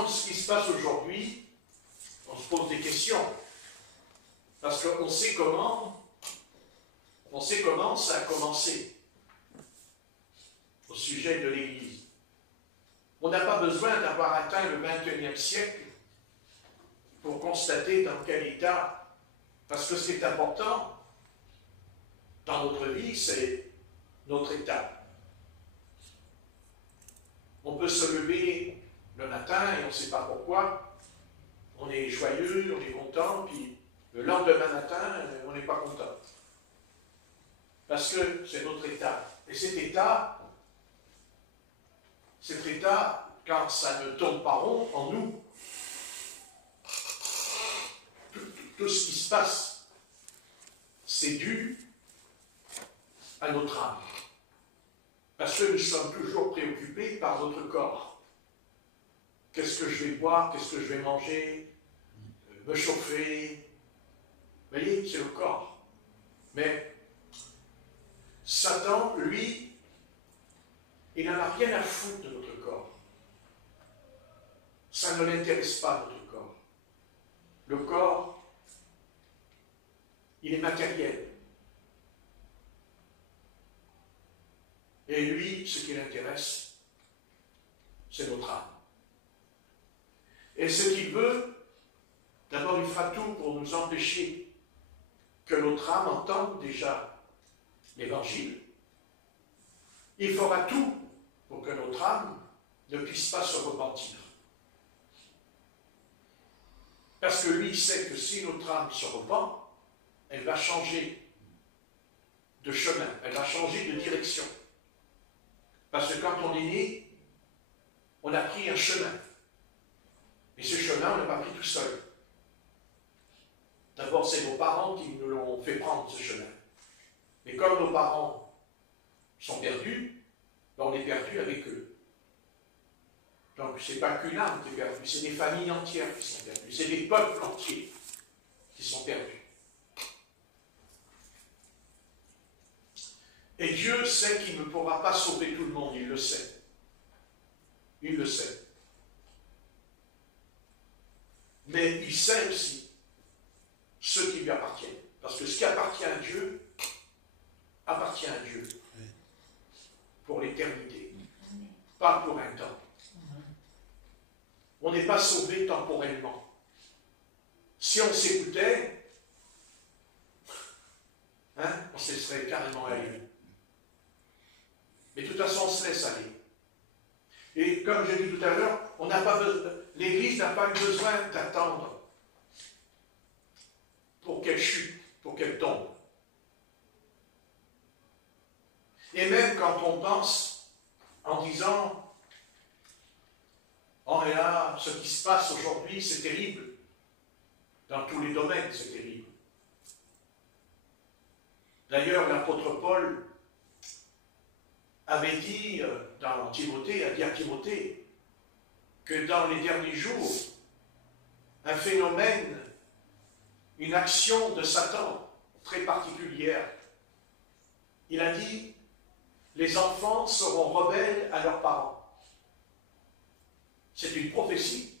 demande ce qui se passe aujourd'hui, on se pose des questions. Parce qu'on sait comment ça a commencé au sujet de l'Église. On n'a pas besoin d'avoir atteint le XXIe siècle pour constater dans quel état, parce que ce qui est important dans notre vie, c'est notre état. On peut se lever le matin et on ne sait pas pourquoi, on est joyeux, on est content, puis le lendemain matin, on n'est pas content. Parce que c'est notre état. Et cet état, quand ça ne tourne pas rond en nous, tout ce qui se passe, c'est dû à notre âme. Parce que nous sommes toujours préoccupés par notre corps. Qu'est-ce que je vais boire, qu'est-ce que je vais manger, me chauffer. Vous voyez, c'est le corps. Mais Satan, lui, il n'en a rien à foutre de notre corps. Ça ne l'intéresse pas, notre corps. Le corps, il est matériel. Et lui, ce qui l'intéresse, c'est notre âme. Et ce qu'il veut, d'abord, il fera tout pour nous empêcher que notre âme entende déjà l'Évangile. Il fera tout pour que notre âme ne puisse pas se repentir. Parce que lui sait que si notre âme se repent, elle va changer de chemin, elle va changer de direction. Parce que quand on est né, on a pris un chemin. Et ce chemin, on ne l'a pas pris tout seul. D'abord, c'est nos parents qui nous l'ont fait prendre ce chemin. Mais comme nos parents sont perdus, ben on est perdu avec eux. Donc, ce n'est pas qu'une âme qui est perdue, c'est des familles entières qui sont perdues, c'est des peuples entiers qui sont perdus. Et Dieu sait qu'il ne pourra pas sauver tout le monde, il le sait. Il le sait. Mais il sait aussi ceux qui lui appartiennent. Parce que ce qui appartient à Dieu, appartient à Dieu. Pour l'éternité. Pas pour un temps. On n'est pas sauvé temporellement. Si on s'écoutait, on se laisserait carrément aller. Mais de toute façon, on se laisse aller. Et comme je dis tout à l'heure, l'Église n'a pas besoin d'attendre pour qu'elle chute, pour qu'elle tombe. Et même quand on pense en disant « Oh mais là, ce qui se passe aujourd'hui, c'est terrible. » Dans tous les domaines, c'est terrible. D'ailleurs, l'apôtre Paul avait dit dans Timothée, a dit à Timothée, que dans les derniers jours, un phénomène, une action de Satan très particulière, il a dit, les enfants seront rebelles à leurs parents. C'est une prophétie.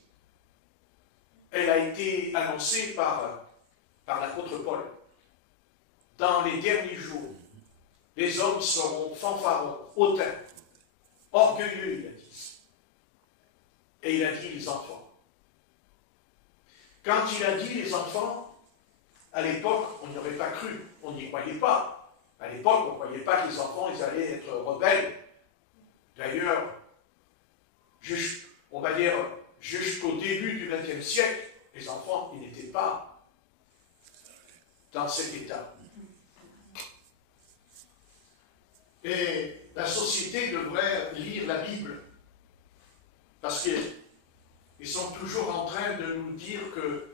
Elle a été annoncée par l'apôtre Paul. Dans les derniers jours, les hommes seront fanfarons, hautains, orgueilleux, il a dit. Et il a dit les enfants. Quand il a dit les enfants, à l'époque, on n'y aurait pas cru, on n'y croyait pas. À l'époque, on ne croyait pas que les enfants ils allaient être rebelles. D'ailleurs, on va dire, jusqu'au début du XXe siècle, les enfants, ils n'étaient pas dans cet état. Et la société devrait lire la Bible, parce qu'ils sont toujours en train de nous dire que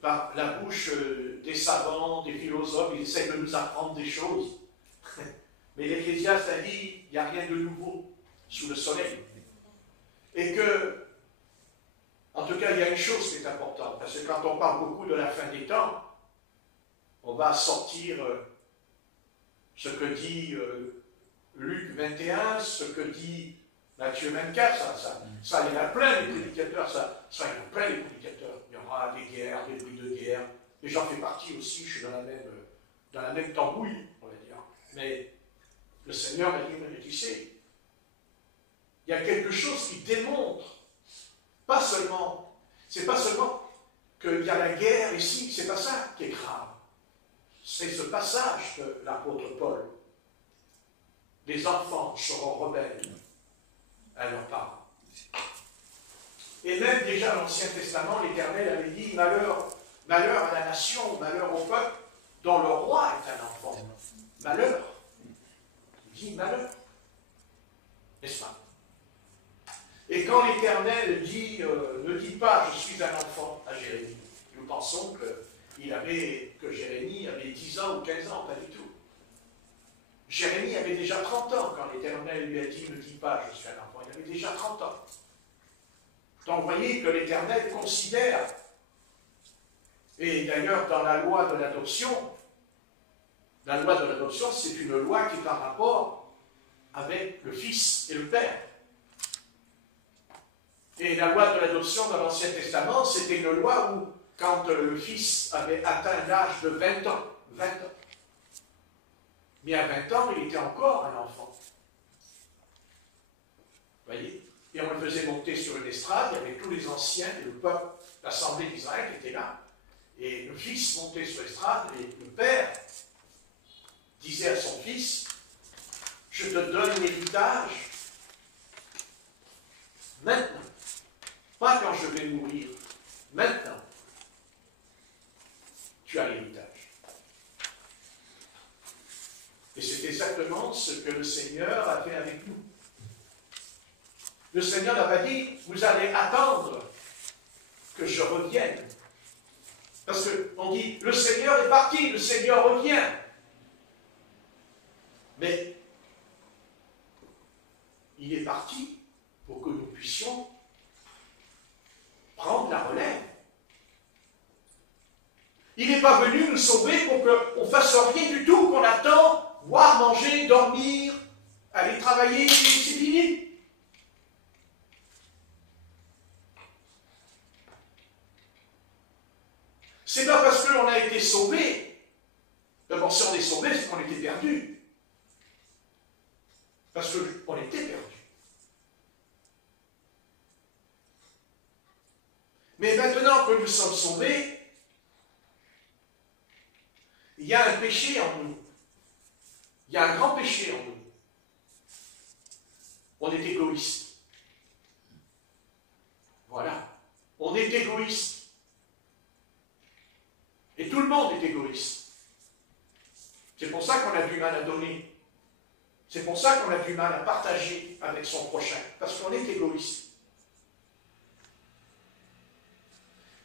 par la bouche des savants, des philosophes, ils essaient de nous apprendre des choses. Mais l'Ecclésiaste a dit, il n'y a rien de nouveau sous le soleil. Et que, en tout cas, il y a une chose qui est importante, parce que quand on parle beaucoup de la fin des temps, on va sortir ce que dit Luc 21, ce que dit Matthieu 24, ça, il y en a plein les prédicateurs, ça, il y en a plein les prédicateurs. Il y aura des guerres, des bruits de guerre, et j'en fais partie aussi, je suis dans la même tambouille, on va dire. Mais le Seigneur m'a dit, mais tu sais, il y a quelque chose qui démontre, c'est pas seulement qu'il y a la guerre ici, c'est pas ça qui est grave. C'est ce passage de l'apôtre Paul. Les enfants seront rebelles à leurs parents. Et même déjà dans l'Ancien Testament, l'Éternel avait dit malheur à la nation, malheur au peuple, dont le roi est un enfant. Malheur. Il dit malheur. N'est-ce pas? Et quand l'Éternel dit ne dis pas je suis un enfant à Jérémie, nous pensons que Jérémie avait 10 ans ou 15 ans, pas du tout. Jérémie avait déjà 30 ans quand l'Éternel lui a dit ne dis pas je suis un enfant. Il avait déjà 30 ans. Donc vous voyez que l'Éternel considère, et d'ailleurs dans la loi de l'adoption, c'est une loi qui est en rapport avec le Fils et le Père. Et la loi de l'adoption dans l'Ancien Testament, c'était une loi où, quand le Fils avait atteint l'âge de 20 ans, mais à 20 ans, il était encore un enfant. Vous voyez? Et on le faisait monter sur une estrade, il y avait tous les anciens et le peuple, l'assemblée d'Israël qui était là. Et le Fils montait sur l'estrade, et le Père disait à son Fils, je te donne l'héritage maintenant. Pas quand je vais mourir, maintenant. Tu as l'héritage. Et c'est exactement ce que le Seigneur a fait avec nous. Le Seigneur n'a pas dit, vous allez attendre que je revienne. Parce qu'on dit, le Seigneur est parti, le Seigneur revient. Mais il est parti pour que nous puissions prendre la relève. Il n'est pas venu nous sauver pour qu'on ne fasse rien du tout, qu'on attend, boire, manger, dormir, aller travailler, c'est fini. C'est pas parce qu'on a été sauvé. D'abord, si on est sauvé, c'est qu'on était perdu. Parce qu'on était perdu. Mais maintenant que nous sommes sauvés, il y a un péché en nous. Il y a un grand péché en nous. On est égoïste. Voilà. On est égoïste. Et tout le monde est égoïste. C'est pour ça qu'on a du mal à donner. C'est pour ça qu'on a du mal à partager avec son prochain. Parce qu'on est égoïste.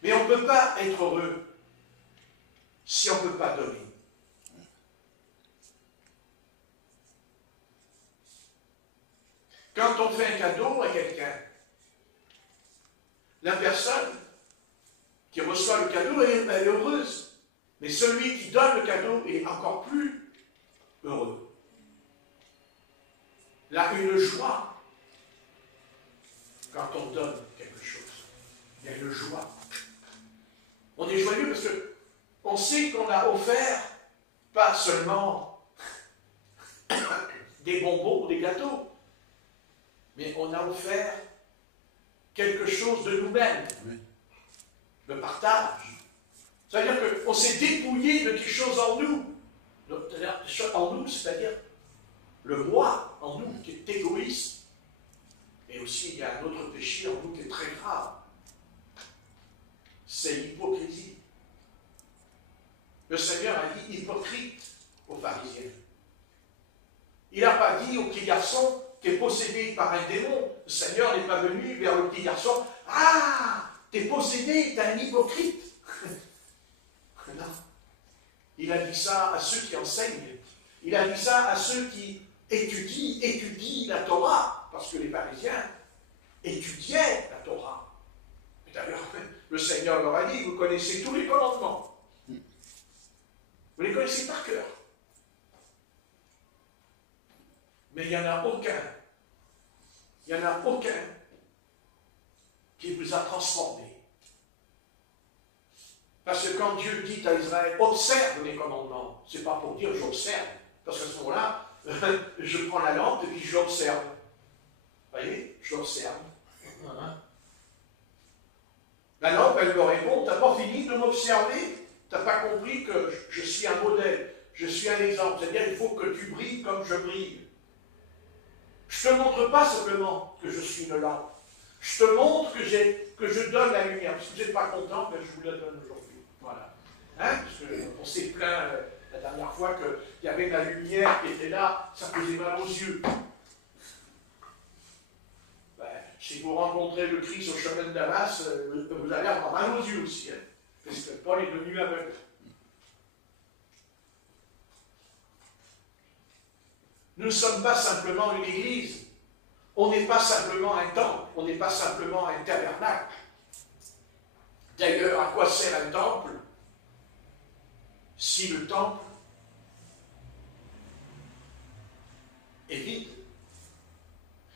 Mais on ne peut pas être heureux si on ne peut pas donner. Quand on fait un cadeau à quelqu'un, la personne qui reçoit le cadeau, elle est heureuse. Mais celui qui donne le cadeau est encore plus heureux. Là, une joie quand on donne quelque chose. Il y a une joie. On est joyeux parce qu'on sait qu'on a offert pas seulement des bonbons ou des gâteaux, mais on a offert quelque chose de nous-mêmes. Oui. Le partage. C'est-à-dire qu'on s'est dépouillé de quelque chose en nous. En nous, c'est-à-dire le moi en nous qui est égoïste. Et aussi, il y a un autre péché en nous qui est très grave. C'est l'hypocrisie. Le Seigneur a dit hypocrite aux pharisiens. Il n'a pas dit au petit garçon qui est possédé par un démon. Le Seigneur n'est pas venu vers le petit garçon. Ah, t'es possédé, t'es un hypocrite. Non. Il a dit ça à ceux qui enseignent. Il a dit ça à ceux qui étudient la Torah. Parce que les pharisiens étudiaient la Torah. Et d'ailleurs, le Seigneur leur a dit, vous connaissez tous les commandements. Vous les connaissez par cœur. Mais il n'y en a aucun il n'y en a aucun qui vous a transformé. Parce que quand Dieu dit à Israël, observe les commandements, c'est pas pour dire j'observe, parce qu'à ce moment-là, je prends la lampe et puis j'observe. Vous voyez, j'observe. Voilà. La lampe, elle me répond, t'as pas fini de m'observer? T'as pas compris que je suis un modèle, je suis un exemple, c'est-à-dire il faut que tu brilles comme je brille. Je ne te montre pas simplement que je suis une lampe. Je te montre que je donne la lumière. Si vous n'êtes pas content, ben je vous la donne aujourd'hui. Voilà. Hein? Parce qu'on s'est plaint la dernière fois qu'il y avait de la lumière qui était là, ça faisait mal aux yeux. Ben, si vous rencontrez le Christ au chemin de Damas, vous allez avoir mal aux yeux aussi. Hein? Parce que Paul est devenu aveugle. Nous ne sommes pas simplement une église. On n'est pas simplement un temple. On n'est pas simplement un tabernacle. D'ailleurs, à quoi sert un temple si le temple est vide?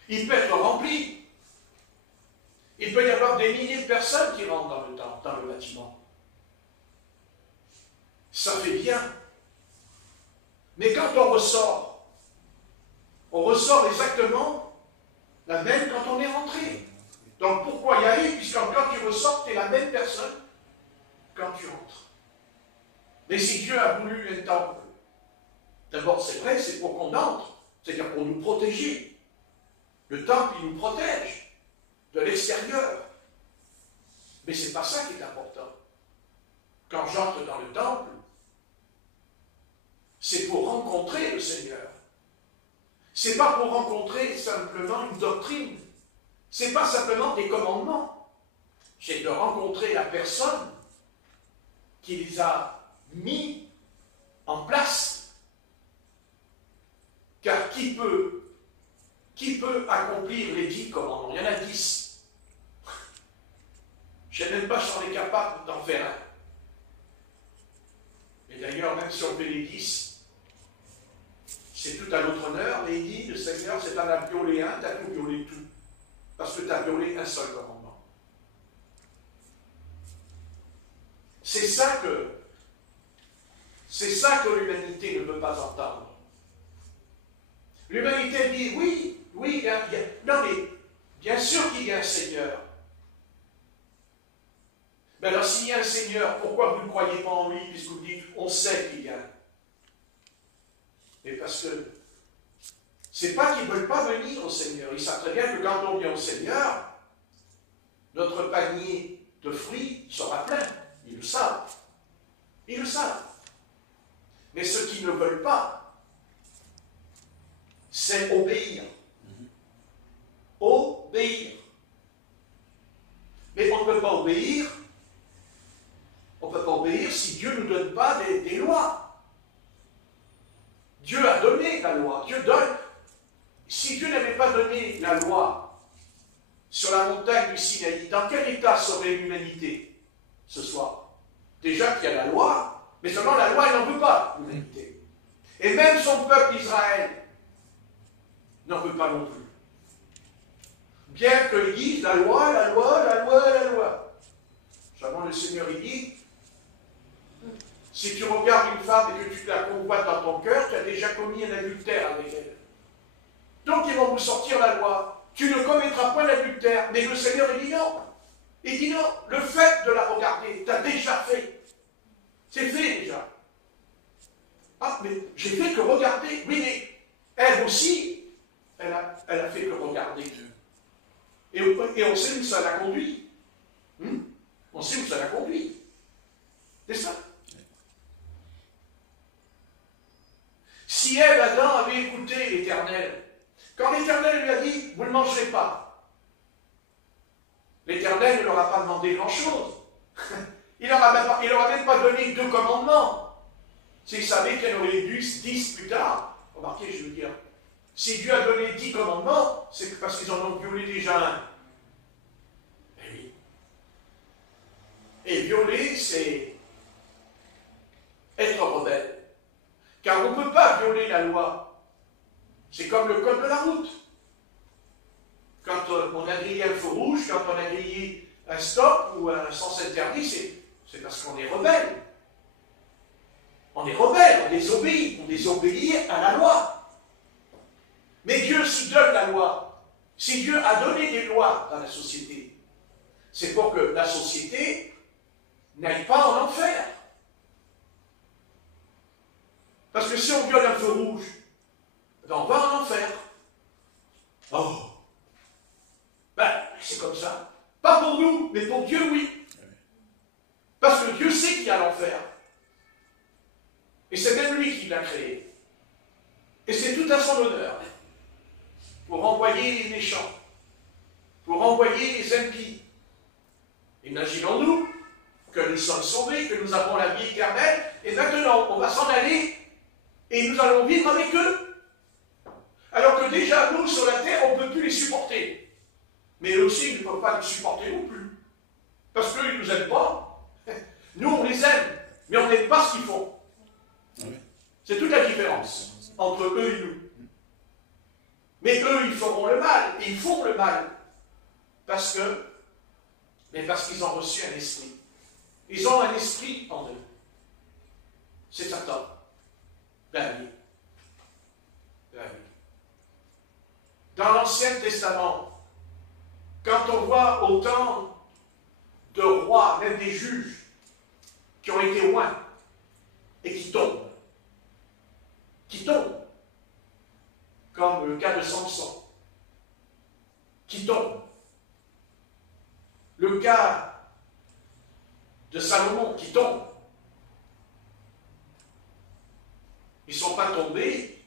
Il peut être rempli. Il peut y avoir des milliers de personnes qui rentrent dans le temple, dans le bâtiment. Ça fait bien. Mais quand on ressort exactement la même quand on est rentré. Donc pourquoi y aller? Puisque quand tu ressors, tu es la même personne quand tu entres. Mais si Dieu a voulu un temple, d'abord c'est vrai, c'est pour qu'on entre, c'est-à-dire pour nous protéger. Le temple, il nous protège de l'extérieur. Mais ce n'est pas ça qui est important. Quand j'entre dans le temple, c'est pour rencontrer le Seigneur. Ce n'est pas pour rencontrer simplement une doctrine. Ce n'est pas simplement des commandements. C'est de rencontrer la personne qui les a mis en place. Car qui peut accomplir les 10 commandements? Il y en a 10. Je ne sais même pas si on est capable d'en faire un. Et d'ailleurs, même si on fait les 10, c'est tout à notre honneur, mais il dit, le Seigneur, c'est t'en as violé un, t'as tout violé tout. Parce que tu as violé un seul commandement. C'est ça que l'humanité ne veut pas entendre. L'humanité dit, oui, non mais, bien sûr qu'il y a un Seigneur. Mais alors, s'il y a un Seigneur, pourquoi vous ne croyez pas en lui, puisque vous dites, on sait qu'il y a un? Mais parce que c'est pas qu'ils ne veulent pas venir au Seigneur. Ils savent très bien que quand on vient au Seigneur, notre panier de fruits sera plein. Ils le savent. Ils le savent. Mais ce qu'ils ne veulent pas, c'est obéir. Obéir. Mais on ne peut pas obéir. On ne peut pas obéir si Dieu ne nous donne pas des lois. Dieu a donné la loi. Dieu donne. Si Dieu n'avait pas donné la loi sur la montagne du Sinaï, dans quel état serait l'humanité ce soir? Déjà qu'il y a la loi, mais seulement la loi, elle n'en veut pas, l'humanité. Et même son peuple Israël n'en veut pas non plus. Bien qu'ils disent la loi, la loi, la loi, la loi. Seulement le Seigneur, il dit, si tu regardes une femme et que tu la convoites dans ton cœur, tu as déjà commis un adultère avec elle. Donc ils vont vous sortir la loi. Tu ne commettras point l'adultère. Mais le Seigneur, il dit non. Il dit non. Le fait de la regarder, tu as déjà fait. C'est fait déjà. Ah, mais j'ai fait que regarder. Oui, mais elle aussi, elle a fait que regarder. Et on sait où ça l'a conduit. On sait où ça l'a conduit. C'est ça. Si Ève, Adam, avait écouté l'Éternel, quand l'Éternel lui a dit, vous ne mangerez pas, l'Éternel ne leur a pas demandé grand-chose. Il leur a même pas donné 2 commandements. S'il savait qu'il y en aurait 10 plus tard, remarquez, je veux dire, si Dieu a donné 10 commandements, c'est parce qu'ils en ont violé déjà un. Eh oui. Et violer, c'est être rebelle. Car on ne peut pas violer la loi. C'est comme le code de la route. quand on a grillé un feu rouge, quand on a grillé un stop ou un sens interdit, c'est parce qu'on est rebelle. On est rebelle, on désobéit à la loi. Mais Dieu s'y donne la loi. Si Dieu a donné des lois dans la société, c'est pour que la société n'aille pas en enfer. Parce que si on viole un feu rouge, ben on va en enfer. Oh! Ben, c'est comme ça. Pas pour nous, mais pour Dieu, oui. Parce que Dieu sait qu'il y a l'enfer. Et c'est même lui qui l'a créé. Et c'est tout à son honneur. Pour envoyer les méchants. Pour envoyer les impies. Imaginons-nous que nous sommes sauvés, que nous avons la vie éternelle, et maintenant on va s'en aller, et nous allons vivre avec eux. Alors que déjà, nous, sur la terre, on ne peut plus les supporter. Mais eux aussi, ils ne peuvent pas les supporter non plus. Parce qu'ils ne nous aiment pas. Nous, on les aime, mais on n'aime pas ce qu'ils font. C'est toute la différence entre eux et nous. Mais eux, ils feront le mal, et ils font le mal. Parce qu'ils ont reçu un esprit. Ils ont un esprit en eux. C'est Satan. Ben oui. Ben oui. Dans l'Ancien Testament, quand on voit autant de rois, même des juges, qui ont été loin et qui tombent, comme le cas de Samson, qui tombe, le cas de Salomon qui tombe. Ils ne sont pas tombés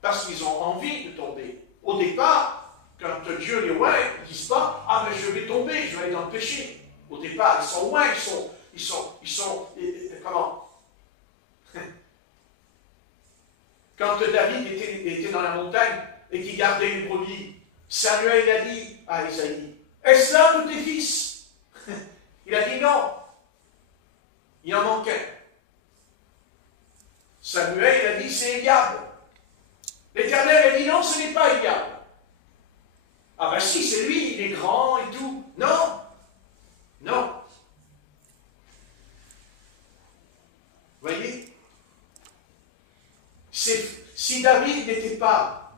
parce qu'ils ont envie de tomber. Au départ, quand Dieu les oint, ils ne disent pas « Ah, mais je vais tomber, je vais aller dans le péché ». Au départ, ils sont loin, comment? Quand David était dans la montagne et qu'il gardait une brebis, Samuel a dit à Isaïe « Est-ce là tous tes fils ?» Il a dit non. Il en manquait. Samuel a dit c'est Eliab. L'Éternel a dit non, ce n'est pas Eliab. Ah ben si, c'est lui, il est grand et tout. Non. Non. Vous voyez? Si David n'était pas...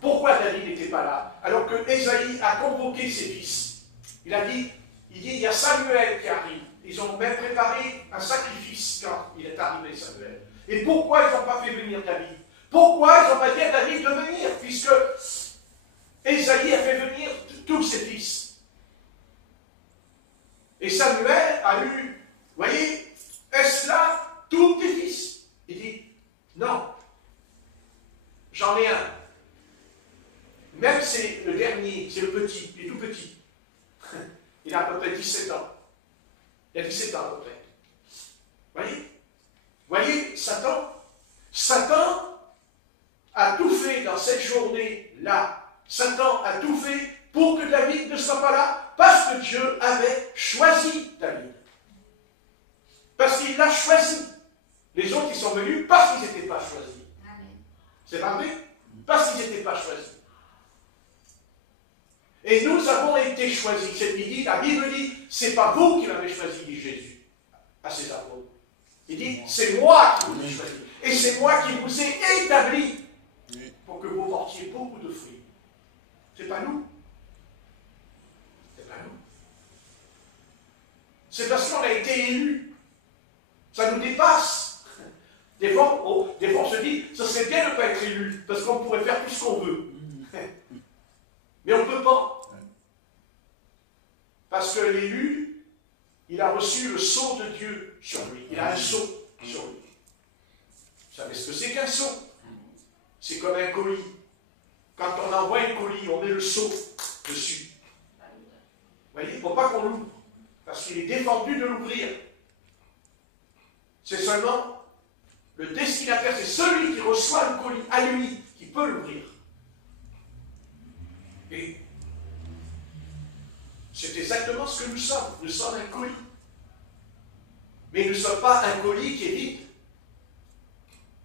Pourquoi David n'était pas là? Alors que Ésaïe a convoqué ses fils. Il dit, il y a Samuel qui arrive. Ils ont même préparé un sacrifice quand il est arrivé, Samuel. Et pourquoi ils n'ont pas fait venir David? Pourquoi ils n'ont pas dit à David de venir? Puisque Ésaïe a fait venir tous ses fils. Et Samuel a eu, vous voyez, est-ce là tous tes fils? Il dit, non, j'en ai un. Même c'est le dernier, c'est le petit, il est tout petit. Il a à peu près 17 ans. Il a 17 ans à peu près. Voyez, Satan a tout fait dans cette journée-là. Satan a tout fait pour que David ne soit pas là, parce que Dieu avait choisi David. Parce qu'il l'a choisi. Les autres, ils sont venus parce qu'ils n'étaient pas choisis. C'est pas vrai? Parce qu'ils n'étaient pas choisis. Et nous avons été choisis. Cette midi, la Bible dit, c'est pas vous qui l'avez choisi, dit Jésus à ses apôtres. Il dit, c'est moi qui vous ai choisi. Et c'est moi qui vous ai établi pour que vous portiez beaucoup de fruits. C'est pas nous. C'est pas nous. C'est parce qu'on a été élus. Ça nous dépasse. Des fois, on se dit, ça serait bien de ne pas être élu, parce qu'on pourrait faire tout ce qu'on veut. Mais on ne peut pas. Parce que l'élu, il a reçu le sceau de Dieu sur lui. Il a un sceau sur lui. Vous savez ce que c'est qu'un sceau? C'est comme un colis. Quand on envoie un colis, on met le sceau dessus. Vous voyez, il ne faut pas qu'on l'ouvre. Parce qu'il est défendu de l'ouvrir. C'est seulement le destinataire, c'est celui qui reçoit le colis à lui qui peut l'ouvrir. Et c'est exactement ce que nous sommes. Nous sommes un colis. Mais nous ne sommes pas un colis qui est vide.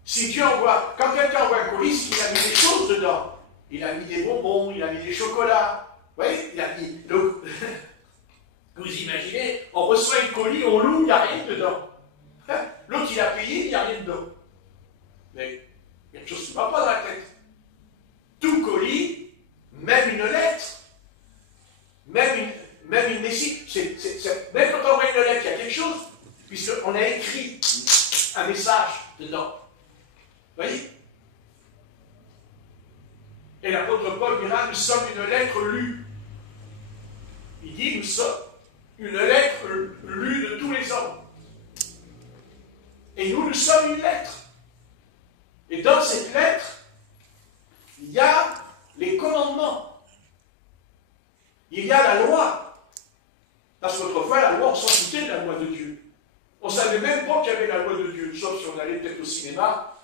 Si Dieu envoie, quand quelqu'un envoie un colis, il a mis des choses dedans. il a mis des bonbons, il a mis des chocolats. Vous voyez, il a mis... Donc, vous imaginez, on reçoit un colis, on loue, il n'y a rien dedans. L'autre, il a payé, il n'y a rien dedans. Mais il y a quelque chose qui ne va pas dans la tête. Tout colis, même une lettre, même une missive, même quand on envoie une lettre, il y a quelque chose, puisqu'on a écrit un message dedans. Vous voyez? Et l'apôtre Paul dira, nous sommes une lettre lue. Il dit, nous sommes une lettre lue de tous les hommes. Et nous sommes une lettre. Et dans cette lettre, il y a les commandements. Il y a la loi. Parce qu'autrefois, la loi, on s'en foutait de la loi de Dieu. On ne savait même pas qu'il y avait la loi de Dieu, sauf si on allait peut-être au cinéma,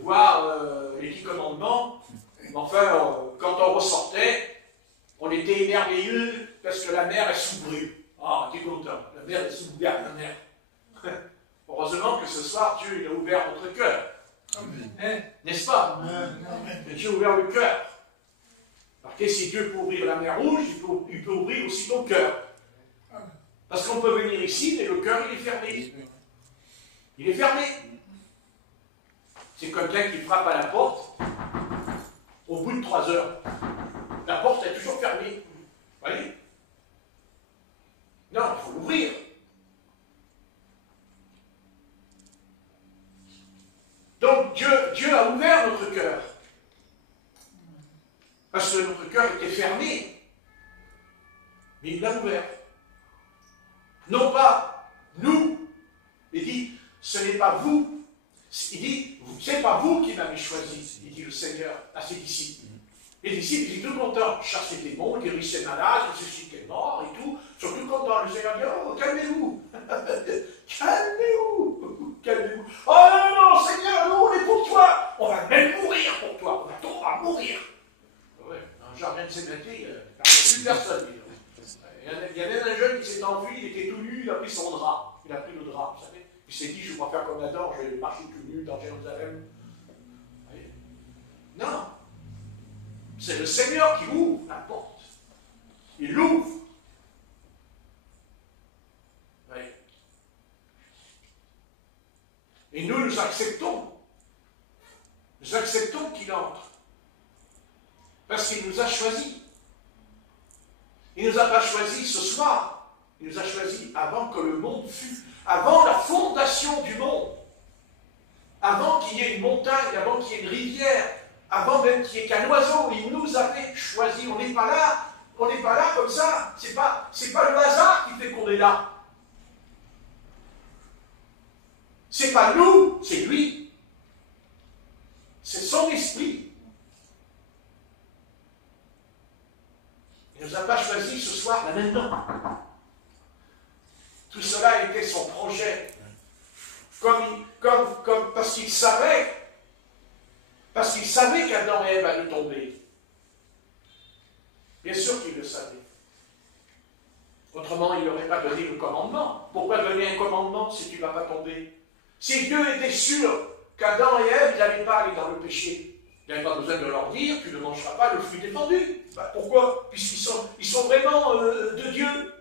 voir les 10 commandements. Enfin, quand on ressortait, on était émerveilleux parce que la mer, elle s'ouvrait. Ah, t'es content, la mer, elle s'ouvrait, la mer. Heureusement que ce soir, Dieu il a ouvert notre cœur. Hein? N'est-ce pas? Et Dieu a ouvert le cœur. Parce que si Dieu peut ouvrir la mer Rouge, il peut ouvrir aussi ton cœur. Parce qu'on peut venir ici, mais le cœur, il est fermé. Il est fermé. C'est quelqu'un qui frappe à la porte, au bout de 3 heures. La porte est toujours fermée. Vous voyez? Non, il faut l'ouvrir. Donc Dieu a ouvert notre cœur. Parce que notre cœur était fermé. Mais il l'a ouvert. Non pas nous. Il dit, ce n'est pas vous. Il dit, c'est pas vous qui m'avez choisi, il dit le Seigneur à ses disciples. Les disciples, ils étaient tout contents. Chassaient des démons, guérissaient les malades, ressuscitaient morts et tout. Ils sont tout contents. Le Seigneur dit, oh, calmez-vous. Calmez-vous. Calmez-vous. Oh non, non, Seigneur, nous, on est pour toi. On va même mourir pour toi. On va mourir. Ouais, dans le jardin de Sémété, il n'y avait plus personne. Il y a même un jeune qui s'est enfui, il était tout nu, il a pris son drap. Il a pris le drap, vous savez. Il s'est dit, je ne vais pas faire comme Adam, je vais marcher tout nu dans Jérusalem. Non. C'est le Seigneur qui ouvre la porte. Il l'ouvre. Oui. Et nous acceptons. Nous acceptons qu'il entre. Parce qu'il nous a choisis. Il ne nous a pas choisis ce soir. Il nous a choisis avant que le monde fût. Avant la fondation du monde. Avant qu'il y ait une montagne, avant qu'il y ait une rivière, avant même qu'il n'y ait qu'un oiseau, il nous avait choisis. On n'est pas là comme ça. C'est pas le hasard qui fait qu'on est là. C'est pas nous, c'est lui. C'est son esprit. Il ne nous a pas choisis ce soir, là maintenant. Tout cela était son projet. Parce qu'il savait qu'Adam et Ève allaient tomber. Bien sûr qu'il le savait. Autrement, il n'aurait pas donné le commandement. Pourquoi donner un commandement si tu ne vas pas tomber? Si Dieu était sûr qu'Adam et Ève n'allaient pas aller dans le péché, il n'avait pas besoin de leur dire, tu ne mangeras pas le fruit défendu. Ben, pourquoi? Puisqu'ils sont vraiment de Dieu.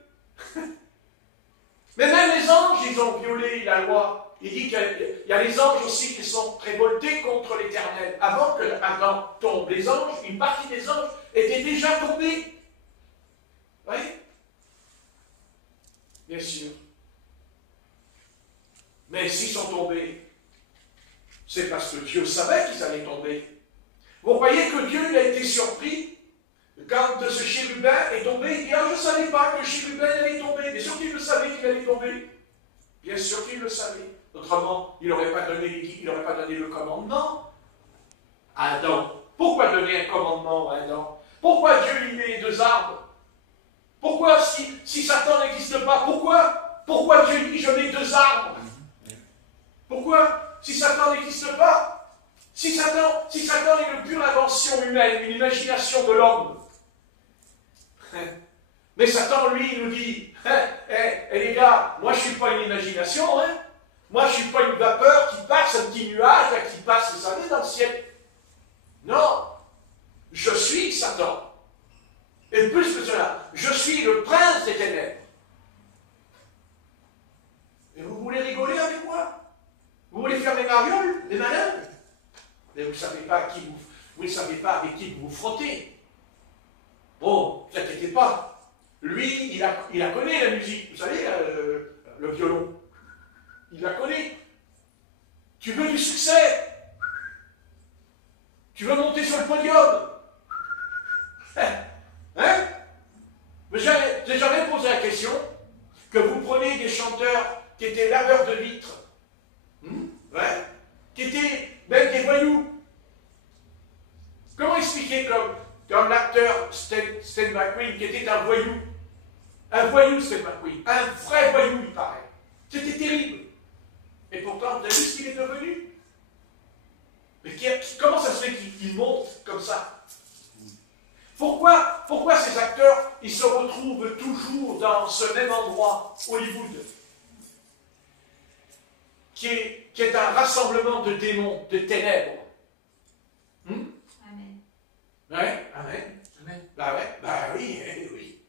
Mais même les anges, ils ont violé la loi. Il dit qu'il y a les anges aussi qui sont révoltés contre l'Éternel. Avant que Adam tombe, les anges, une partie des anges étaient déjà tombés. Oui? Bien sûr. Mais s'ils sont tombés, c'est parce que Dieu savait qu'ils allaient tomber. Vous croyez que Dieu il a été surpris quand ce chérubin est tombé? Il dit, ah, je ne savais pas que le chérubin allait tomber. Bien sûr qu'il le savait qu'il allait tomber. Bien sûr qu'il le savait. Autrement, il n'aurait pas donné le commandement à Adam. Pourquoi donner un commandement à Adam? Pourquoi Dieu lui met les 2 arbres? Pourquoi, si Satan n'existe pas, pourquoi Dieu dit je mets 2 arbres? Pourquoi? Si Satan n'existe pas, si Satan est une pure invention humaine, une imagination de l'homme. Mais Satan, lui, il nous dit, les gars, moi je ne suis pas une imagination, hein? Moi je ne suis pas une vapeur qui passe, un petit nuage là, qui passe, vous savez, dans le ciel. Non, je Satan. Et plus que cela, je suis le prince des ténèbres. Et vous voulez rigoler avec moi? Vous voulez faire les marioles, les malins? Mais vous ne savez pas vous ne savez pas avec qui vous vous frottez. Bon, ne vous inquiétez pas. Lui, il la connaît, la musique. Vous savez, le violon. Il la connaît. Tu veux du succès? Tu veux monter sur le podium? Hein? Mais j'ai jamais posé la question que vous preniez des chanteurs qui étaient laveurs de vitres, ouais, qui étaient même des voyous. Comment expliquer comme l'acteur Stan McQueen, qui était un voyou? Un voyou, Stan McQueen. Un vrai voyou, il paraît. C'était terrible. Et pourtant, vous avez vu ce qu'il est devenu? Mais comment ça se fait qu'il monte comme ça? Pourquoi ces acteurs, ils se retrouvent toujours dans ce même endroit, Hollywood, qui est un rassemblement de démons, de ténèbres? Amen. Ouais, amen. Amen. Bah ouais, bah oui, oui.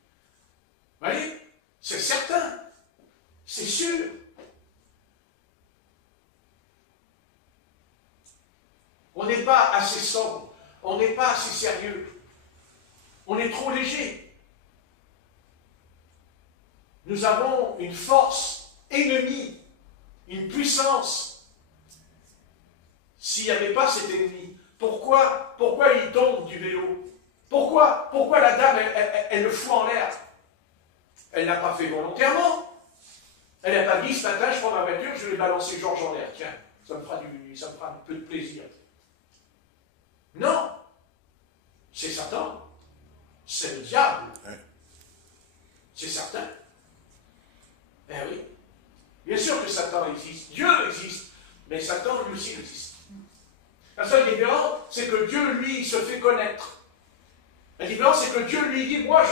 Vous voyez, c'est certain, c'est sûr. On n'est pas assez sobre, on n'est pas assez sérieux. On est trop léger. Nous avons une force ennemie, une puissance. S'il n'y avait pas cet ennemi, pourquoi il tombe du vélo? Pourquoi la dame, elle le fout en l'air? Elle n'a pas fait volontairement. Elle n'a pas dit, ce matin, je prends ma voiture, je vais balancer Georges en l'air. Tiens, ça me fera un peu de plaisir. Non. C'est Satan. C'est le diable. C'est certain. Eh oui. Bien sûr que Satan existe. Dieu existe. Mais Satan, lui aussi, existe. La seule différence, c'est que Dieu, lui, il se fait connaître. La différence, c'est que Dieu, lui, dit, moi,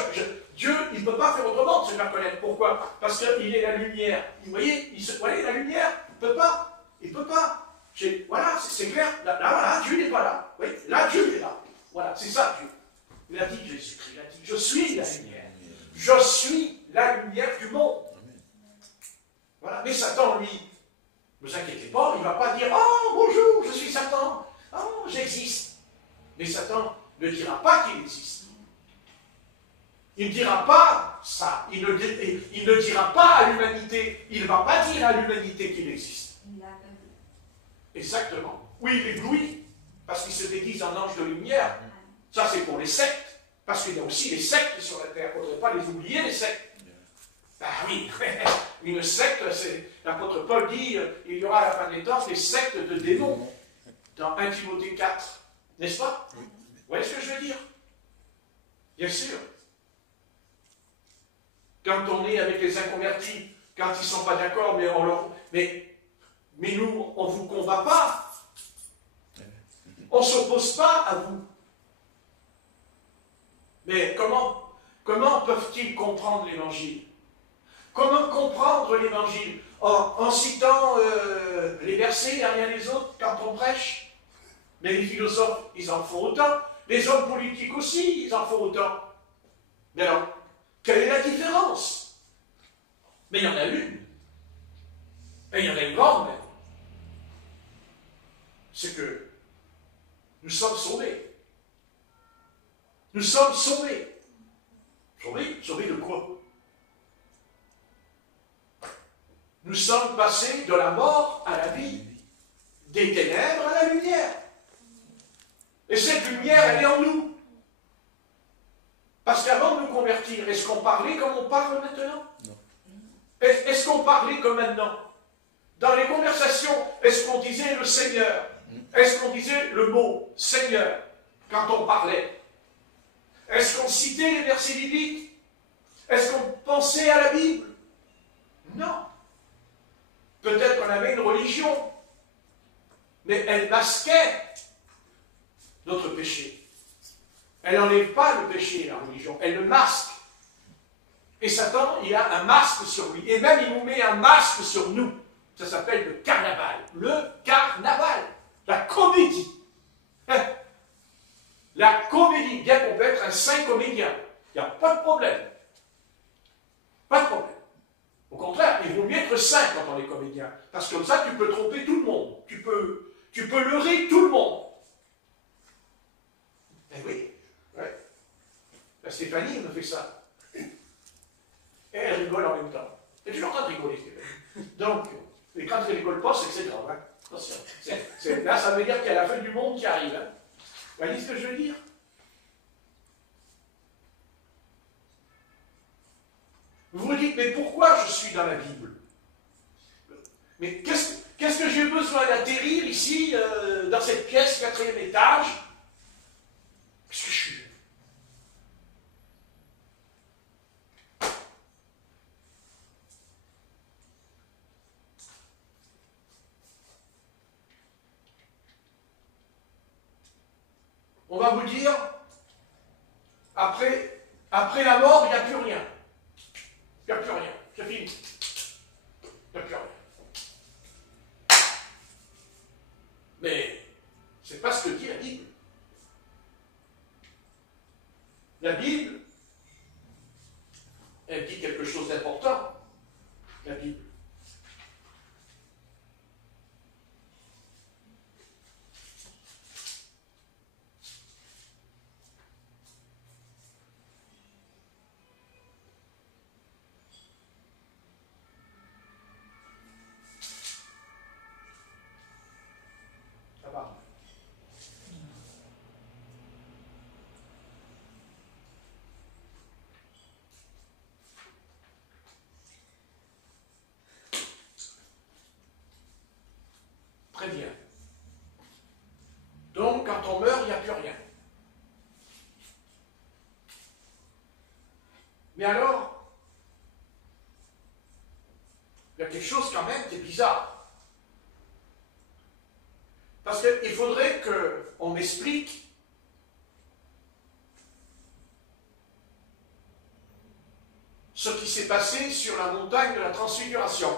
Dieu, il ne peut pas faire autrement de se faire connaître. Pourquoi? Parce qu'il est la lumière. Vous voyez, voyez la lumière, il ne peut pas. Il ne peut pas. Voilà, c'est clair. Là, voilà, Dieu n'est pas là. Oui, là, Dieu est là. Voilà, c'est ça, Dieu. Il a dit, Jésus-Christ, il a dit, je suis la lumière. Je suis la lumière du monde. Voilà. Mais Satan, lui, ne vous inquiétez pas, il ne va pas dire, oh, bonjour, je suis Satan. Oh, j'existe. Mais Satan ne dira pas qu'il existe. Il ne dira pas ça. Il ne dira pas à l'humanité, il ne va pas dire à l'humanité qu'il existe. Exactement. Oui, il éblouit, parce qu'il se déguise en ange de lumière. Ça, c'est pour les sectes. Parce qu'il y a aussi les sectes sur la terre. Il ne faudrait pas les oublier, les sectes. Ben oui, une secte, l'apôtre Paul dit, il y aura à la fin des temps des sectes de démons. Dans 1 Timothée 4. N'est-ce pas? Vous voyez ce que je veux dire? Bien sûr. Quand on est avec les inconvertis, quand ils ne sont pas d'accord, mais nous, on ne vous combat pas. On ne s'oppose pas à vous. Mais comment peuvent-ils comprendre l'Évangile? Comment comprendre l'Évangile? En citant les versets derrière les autres quand on prêche? Mais les philosophes, ils en font autant. Les hommes politiques aussi, ils en font autant. Mais alors, quelle est la différence? Mais il y en a une. Et il y en a une grande même. C'est que nous sommes sauvés. Nous sommes sauvés. Sauvés de quoi? Nous sommes passés de la mort à la vie, des ténèbres à la lumière. Et cette lumière, elle est en nous. Parce qu'avant de nous convertir, est-ce qu'on parlait comme on parle maintenant? Non. Est-ce qu'on parlait comme maintenant? Dans les conversations, est-ce qu'on disait le Seigneur? Est-ce qu'on disait le mot Seigneur quand on parlait? Est-ce qu'on citait les versets bibliques? Est-ce qu'on pensait à la Bible? Non. Peut-être qu'on avait une religion, mais elle masquait notre péché. Elle n'enlève pas le péché, la religion, elle le masque. Et Satan, il a un masque sur lui. Et même, il nous met un masque sur nous. Ça s'appelle le carnaval. Le carnaval. La comédie. La comédie, bien qu'on peut être un saint comédien, il n'y a pas de problème. Pas de problème. Au contraire, il vaut mieux être saint quand on est comédien. Parce que comme ça, tu peux tromper tout le monde. Tu peux leurrer tout le monde. Eh oui, ouais. La Stéphanie, elle me fait ça. Et elle rigole en même temps. Elle est toujours en train de rigoler, Stéphanie. Donc, et quand elle ne rigole pas, c'est que c'est grave. Hein. Attention. Là, ça veut dire qu'il y a la fin du monde qui arrive. Hein. Vous voyez ce que je veux dire? Vous vous dites, mais pourquoi je suis dans la Bible? Mais qu'est-ce que j'ai besoin d'atterrir ici, dans cette pièce, 4e étage? Qu'est-ce que je suis? On va vous dire, après la mort, il n'y a plus rien. Il n'y a plus rien. C'est fini. Il n'y a plus rien. Mais ce n'est pas ce que dit la Bible. La Bible, elle dit quelque chose d'important. La Bible. Très bien. Donc, quand on meurt, il n'y a plus rien. Mais alors, il y a quelque chose quand même qui est bizarre. Parce qu'il faudrait qu'on m'explique ce qui s'est passé sur la montagne de la Transfiguration.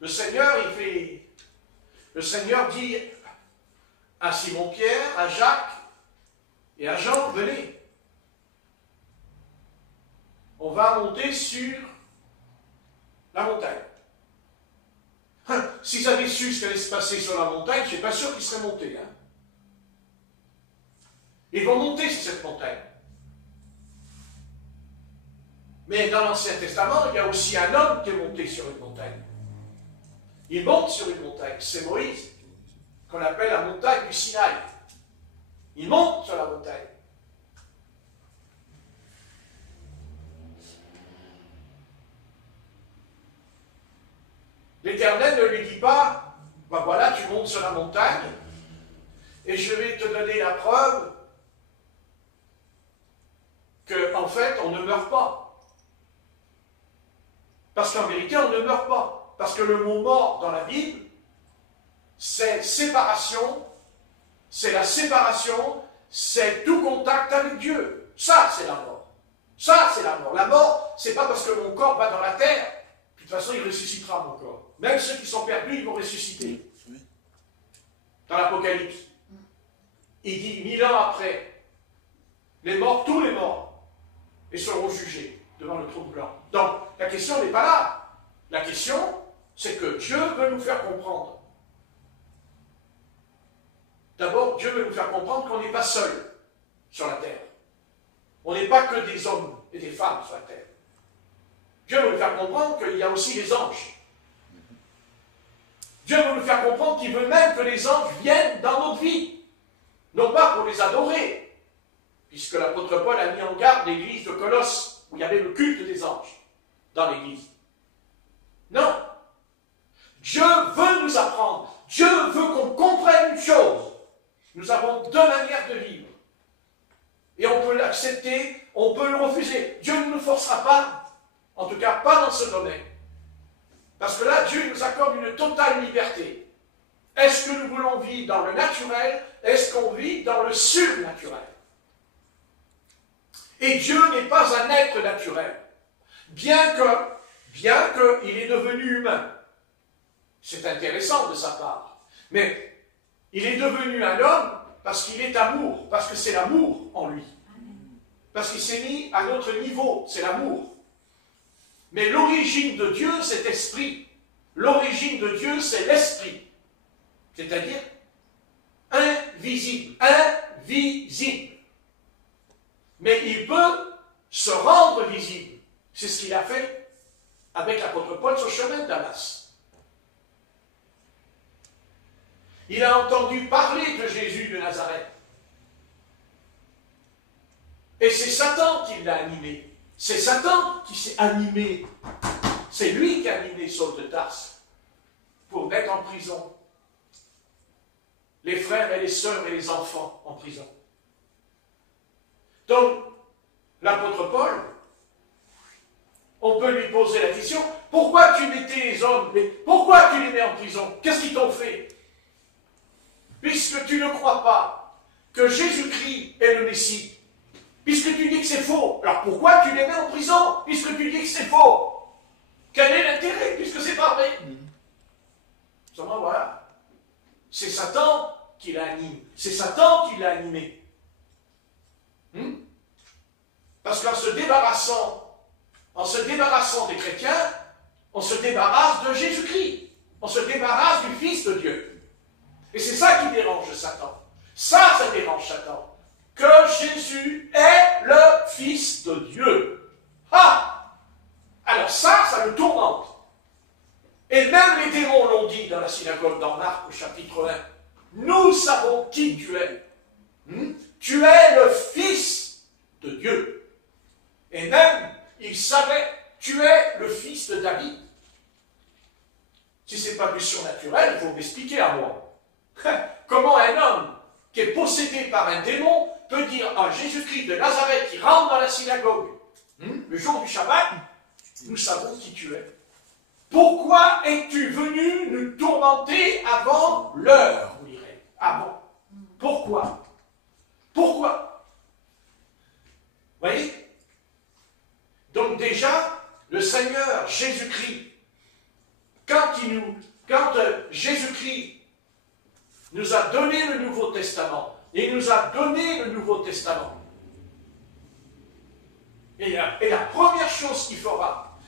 Le Seigneur dit à Simon-Pierre, à Jacques et à Jean, venez. On va monter sur la montagne. S'ils avaient su ce qui allait se passer sur la montagne, je ne suis pas sûr qu'ils seraient montés. Hein. Ils vont monter sur cette montagne. Mais dans l'Ancien Testament, il y a aussi un homme qui est monté sur une montagne. Il monte sur une montagne, c'est Moïse, qu'on appelle la montagne du Sinaï. Il monte sur la montagne. L'Éternel ne lui dit pas, ben voilà, tu montes sur la montagne, et je vais te donner la preuve qu'en fait, on ne meurt pas. Parce qu'en vérité, on ne meurt pas. Parce que le mot mort dans la Bible, c'est séparation, c'est la séparation, c'est tout contact avec Dieu. Ça, c'est la mort. Ça, c'est la mort. La mort, c'est pas parce que mon corps va dans la terre, puis de toute façon, il ressuscitera mon corps. Même ceux qui sont perdus, ils vont ressusciter. Dans l'Apocalypse. Il dit, 1000 ans après, les morts, tous les morts, et seront jugés devant le trône blanc. Donc, la question n'est pas là. La question, c'est que Dieu veut nous faire comprendre. D'abord, Dieu veut nous faire comprendre qu'on n'est pas seul sur la terre. On n'est pas que des hommes et des femmes sur la terre. Dieu veut nous faire comprendre qu'il y a aussi les anges. Dieu veut nous faire comprendre qu'il veut même que les anges viennent dans notre vie. Non pas pour les adorer, puisque l'apôtre Paul a mis en garde l'église de Colosse, où il y avait le culte des anges dans l'église. Non. Dieu veut nous apprendre. Dieu veut qu'on comprenne une chose. Nous avons deux manières de vivre. Et on peut l'accepter, on peut le refuser. Dieu ne nous forcera pas, en tout cas pas dans ce domaine. Parce que là, Dieu nous accorde une totale liberté. Est-ce que nous voulons vivre dans le naturel? Est-ce qu'on vit dans le surnaturel? Et Dieu n'est pas un être naturel. Bien qu'il est devenu humain. C'est intéressant de sa part. Mais Il est devenu un homme parce qu'il est amour, parce que c'est l'amour en lui. Parce qu'il s'est mis à notre niveau, c'est l'amour. Mais l'origine de Dieu, c'est esprit. L'origine de Dieu, c'est l'esprit. C'est-à-dire invisible. Invisible. Mais il peut se rendre visible. C'est ce qu'il a fait avec l'apôtre Paul sur le chemin de Damas. Il a entendu parler de Jésus de Nazareth. Et c'est Satan qui l'a animé. C'est Satan qui s'est animé. C'est lui qui a animé Saul de Tarse pour mettre en prison les frères et les sœurs et les enfants en prison. Donc, l'apôtre Paul, on peut lui poser la question, pourquoi tu mettais les hommes, mais pourquoi tu les mets en prison? Qu'est-ce qu'ils t'ont fait? Puisque tu ne crois pas que Jésus-Christ est le Messie, puisque tu dis que c'est faux, alors pourquoi tu les mets en prison, puisque tu dis que c'est faux? Quel est l'intérêt, puisque c'est pas vrai? Seulement, voilà. C'est Satan qui l'anime. C'est Satan qui l'a animé. Parce qu'en se débarrassant des chrétiens, on se débarrasse de Jésus-Christ. On se débarrasse du Fils de Dieu. Et c'est ça qui dérange Satan. Ça dérange Satan. Que Jésus est le Fils de Dieu. Ah! Alors ça le tourmente. Et même les démons l'ont dit dans la synagogue dans Marc au chapitre 1. Nous savons qui tu es. Tu es le Fils de Dieu. Et même, ils savaient, tu es le fils de David. Si ce n'est pas du surnaturel, il faut m'expliquer à moi. Comment un homme qui est possédé par un démon peut dire à Jésus-Christ de Nazareth qui rentre dans la synagogue le jour du Shabbat, nous savons qui tu es. Pourquoi es-tu venu nous tourmenter avant l'heure, vous direz? Avant. Pourquoi? Pourquoi? Vous voyez? Donc déjà, le Seigneur Jésus-Christ, quand Jésus-Christ nous a donné le Nouveau Testament, il nous a donné le Nouveau Testament. Et la première chose qu'il fera,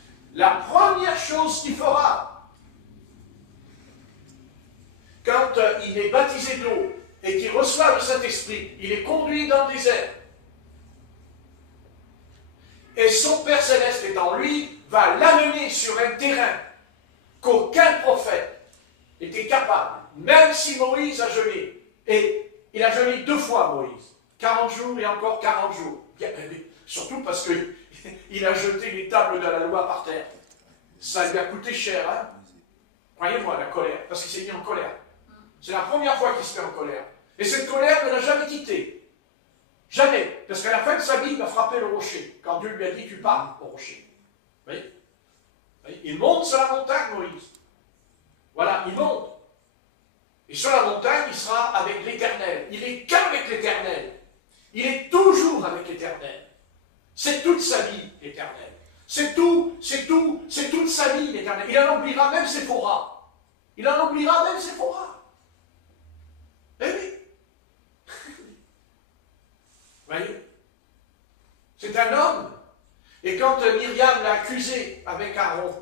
quand il est baptisé d'eau et qu'il reçoit le Saint-Esprit, il est conduit dans le désert. Et son Père Céleste est en lui, va l'amener sur un terrain qu'aucun prophète n'était capable, même si Moïse a jeûné. Et il a jeûné 2 fois, Moïse. 40 jours et encore 40 jours. Surtout parce qu'il a jeté les tables de la loi par terre. Ça lui a coûté cher, hein? Croyez-moi, la colère, parce qu'il s'est mis en colère. C'est la première fois qu'il se met en colère. Et cette colère ne l'a jamais quitté. Jamais. Parce qu'à la fin de sa vie, il va frapper le rocher. Quand Dieu lui a dit, tu pars au rocher. Vous voyez? Il monte sur la montagne, Moïse. Voilà, il monte. Et sur la montagne, il sera avec l'Éternel. Il est qu'avec l'Éternel. Il est toujours avec l'Éternel. C'est toute sa vie, l'Éternel. C'est toute sa vie, l'Éternel. Il en oubliera même Séphora. Il en oubliera même Séphora. Eh oui. Vous voyez? C'est un homme. Et quand Myriam l'a accusé avec Aaron,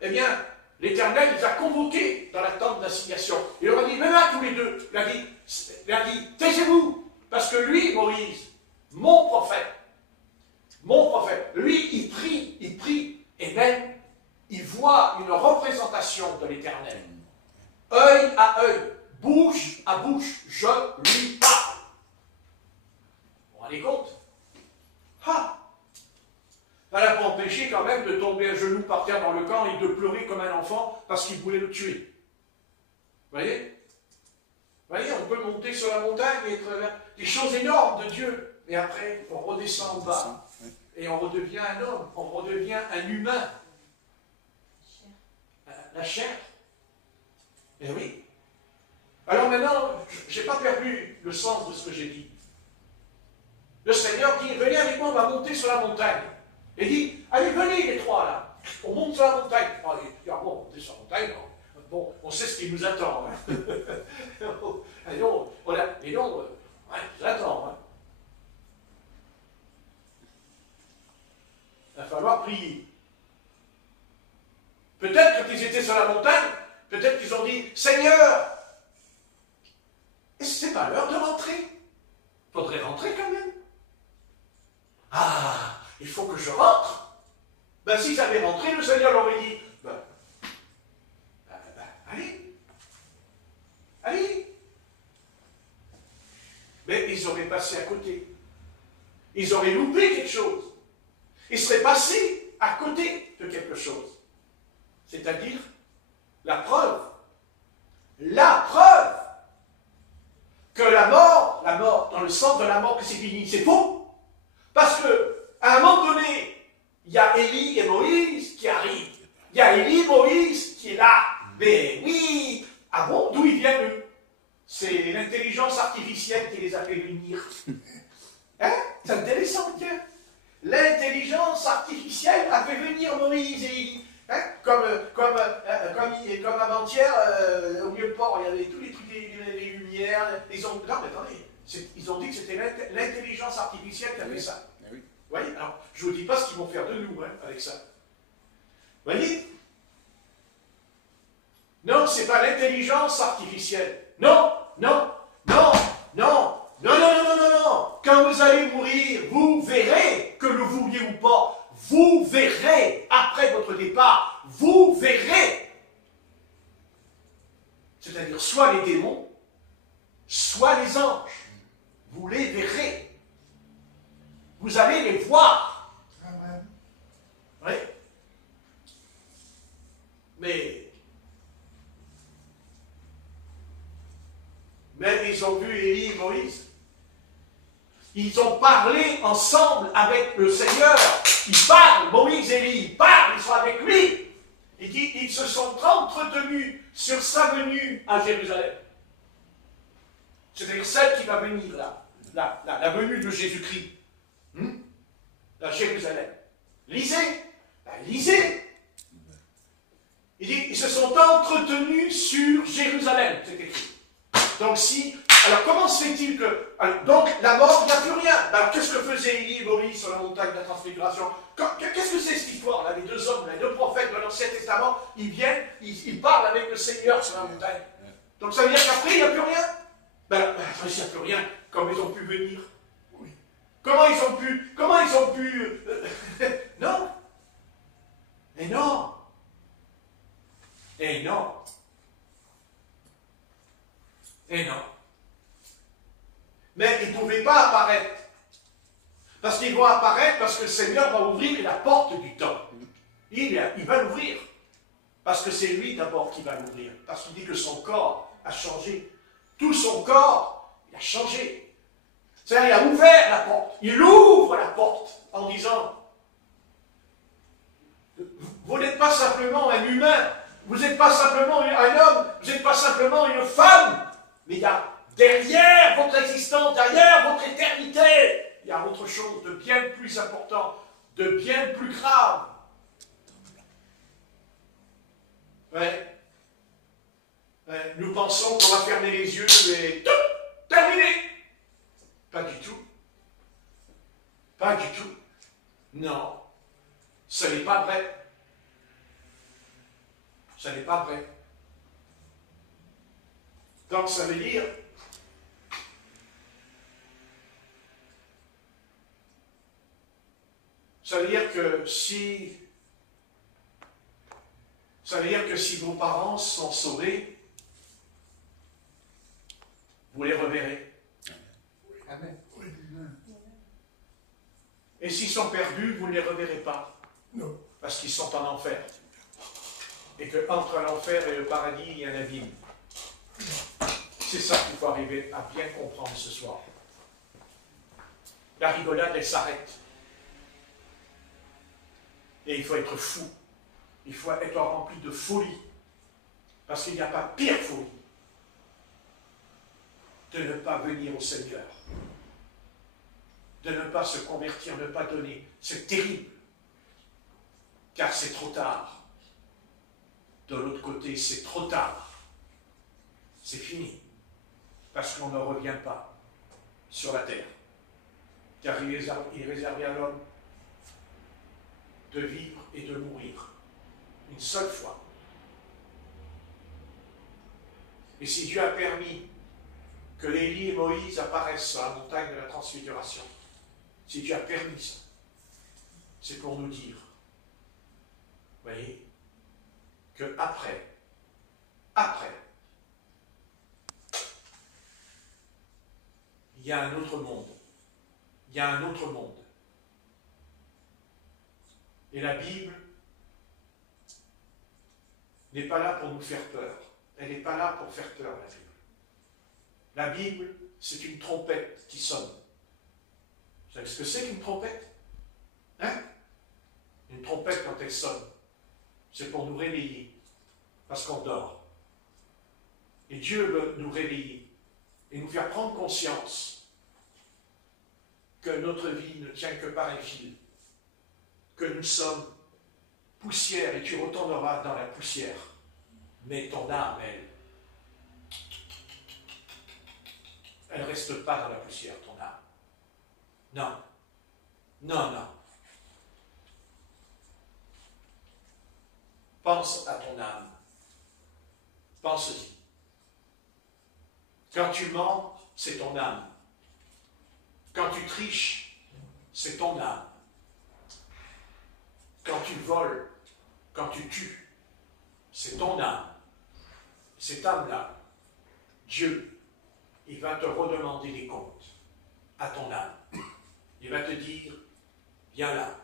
eh bien, l'Éternel les a convoqués dans la tente d'assignation. Il leur a dit, venez là tous les deux. Il a dit, taisez-vous, parce que lui, Moïse, mon prophète, lui, il prie, et même, il voit une représentation de l'Éternel. Œil à œil, bouche à bouche, je lui parle. Vous vous rendez compte? Ça n'a pas empêché quand même de tomber à genoux par terre dans le camp et de pleurer comme un enfant parce qu'il voulait le tuer. Vous voyez? Vous voyez, on peut monter sur la montagne et être des choses énormes de Dieu. Et après, on redescend en bas. Et on redevient un homme, on redevient un humain. La chair. Eh oui. Alors maintenant, je n'ai pas perdu le sens de ce que j'ai dit. Le Seigneur dit, venez avec moi, on va monter sur la montagne. Et dit, allez, venez les trois là. On monte sur la montagne. Il dit, bon, monter sur la montagne, non. bon, on sait ce qui nous attend. Hein. Et non, j'attends. Hein. Il va falloir prier. Peut-être quand ils étaient sur la montagne, peut-être qu'ils ont dit, Seigneur, est-ce que c'est pas l'heure de rentrer? Il faudrait rentrer quand même. Ah, il faut que je rentre. Ben, s'ils avaient rentré, le Seigneur leur aurait dit, allez, allez. Mais ils auraient passé à côté. Ils auraient loupé quelque chose. Ils seraient passés à côté de quelque chose. C'est-à-dire la preuve que la mort dans le sens de la mort que c'est fini, c'est faux. Parce que, à un moment donné, il y a Élie et Moïse qui arrivent. Il y a Élie, Moïse qui est là. Mais oui, ah bon, d'où ils viennent eux? C'est l'intelligence artificielle qui les a fait venir. Hein? C'est intéressant, tiens. L'intelligence artificielle a fait venir Moïse et Élie. Hein? Comme avant-hier, au milieu de port, il y avait tous les trucs, les lumières. Ils ont, non, mais attendez, ils ont dit que c'était l'intelligence artificielle qui a fait ça. Oui. Vous voyez? Alors, je ne vous dis pas ce qu'ils vont faire de nous, hein, avec ça. Vous voyez? Non, ce n'est pas l'intelligence artificielle. Non. Quand vous allez mourir, vous verrez, que le vouliez ou pas, vous verrez, après votre départ, vous verrez. C'est-à-dire soit les démons, soit les anges. Vous les verrez. Vous allez les voir. Oui. Mais ils ont vu Élie et Moïse. Ils ont parlé ensemble avec le Seigneur. Ils parlent, Moïse et Élie, ils parlent, ils sont avec lui. Il dit, ils se sont entretenus sur sa venue à Jérusalem. C'est-à-dire celle qui va venir là, la venue de Jésus-Christ. À Jérusalem. Lisez. Lisez. Il dit, ils se sont entretenus sur Jérusalem, c'est écrit. Donc alors comment se fait-il que... Alors, donc la mort, il n'y a plus rien. Alors qu'est-ce que faisait Élie et Moïse sur la montagne de la transfiguration? Qu'est-ce que c'est cette histoire là? Les deux hommes, les deux prophètes de l'Ancien Testament, ils viennent, ils parlent avec le Seigneur sur la montagne. Donc ça veut dire qu'après, il n'y a plus rien? Après, s'il n'y a plus rien, comment ils ont pu venir? Oui. Comment ils ont pu... Non. Et non. Et non. Et non. Mais ils ne pouvaient pas apparaître. Parce qu'ils vont apparaître parce que le Seigneur va ouvrir la porte du temps. Il va l'ouvrir. Parce que c'est lui d'abord qui va l'ouvrir. Parce qu'il dit que son corps a changé. Tout son corps, il a changé. C'est-à-dire, il a ouvert la porte. Il ouvre la porte en disant, vous n'êtes pas simplement un humain, vous n'êtes pas simplement un homme, vous n'êtes pas simplement une femme, mais il y a derrière votre existence, derrière votre éternité, il y a autre chose de bien plus important, de bien plus grave. Ouais. Nous pensons qu'on va fermer les yeux et tout, terminé. Pas du tout. Pas du tout. Non. Ce n'est pas vrai. Ce n'est pas vrai. Donc ça veut dire que si vos parents sont sauvés, vous les reverrez. Amen. Et s'ils sont perdus, vous ne les reverrez pas. Non. Parce qu'ils sont en enfer. Et qu'entre l'enfer et le paradis, il y a un abîme. C'est ça qu'il faut arriver à bien comprendre ce soir. La rigolade, elle s'arrête. Et il faut être fou. Il faut être rempli de folie. Parce qu'il n'y a pas pire folie de ne pas venir au Seigneur. De ne pas se convertir, de ne pas donner. C'est terrible. Car c'est trop tard. de l'autre côté, c'est trop tard. C'est fini. Parce qu'on ne revient pas sur la terre. Car il est réservé à l'homme de vivre et de mourir une seule fois. Et si Dieu a permis que Élie et Moïse apparaissent sur la montagne de la transfiguration, si Dieu a permis ça, c'est pour nous dire, vous voyez, que après, il y a un autre monde. Il y a un autre monde. Et la Bible n'est pas là pour nous faire peur. Elle n'est pas là pour faire peur, la Bible. La Bible, c'est une trompette qui sonne. Vous savez ce que c'est qu'une trompette? Hein? Une trompette, quand elle sonne, c'est pour nous réveiller, parce qu'on dort. Et Dieu veut nous réveiller et nous faire prendre conscience que notre vie ne tient que par un fil, que nous sommes poussière et tu retourneras dans la poussière. Mais ton âme, elle ne reste pas dans la poussière, ton âme. Non. Non, non. Pense à ton âme. Pense-y. Quand tu mens, c'est ton âme. Quand tu triches, c'est ton âme. Quand tu voles, quand tu tues, c'est ton âme. Cette âme-là, Dieu, il va te redemander des comptes à ton âme. Il va te dire, viens là.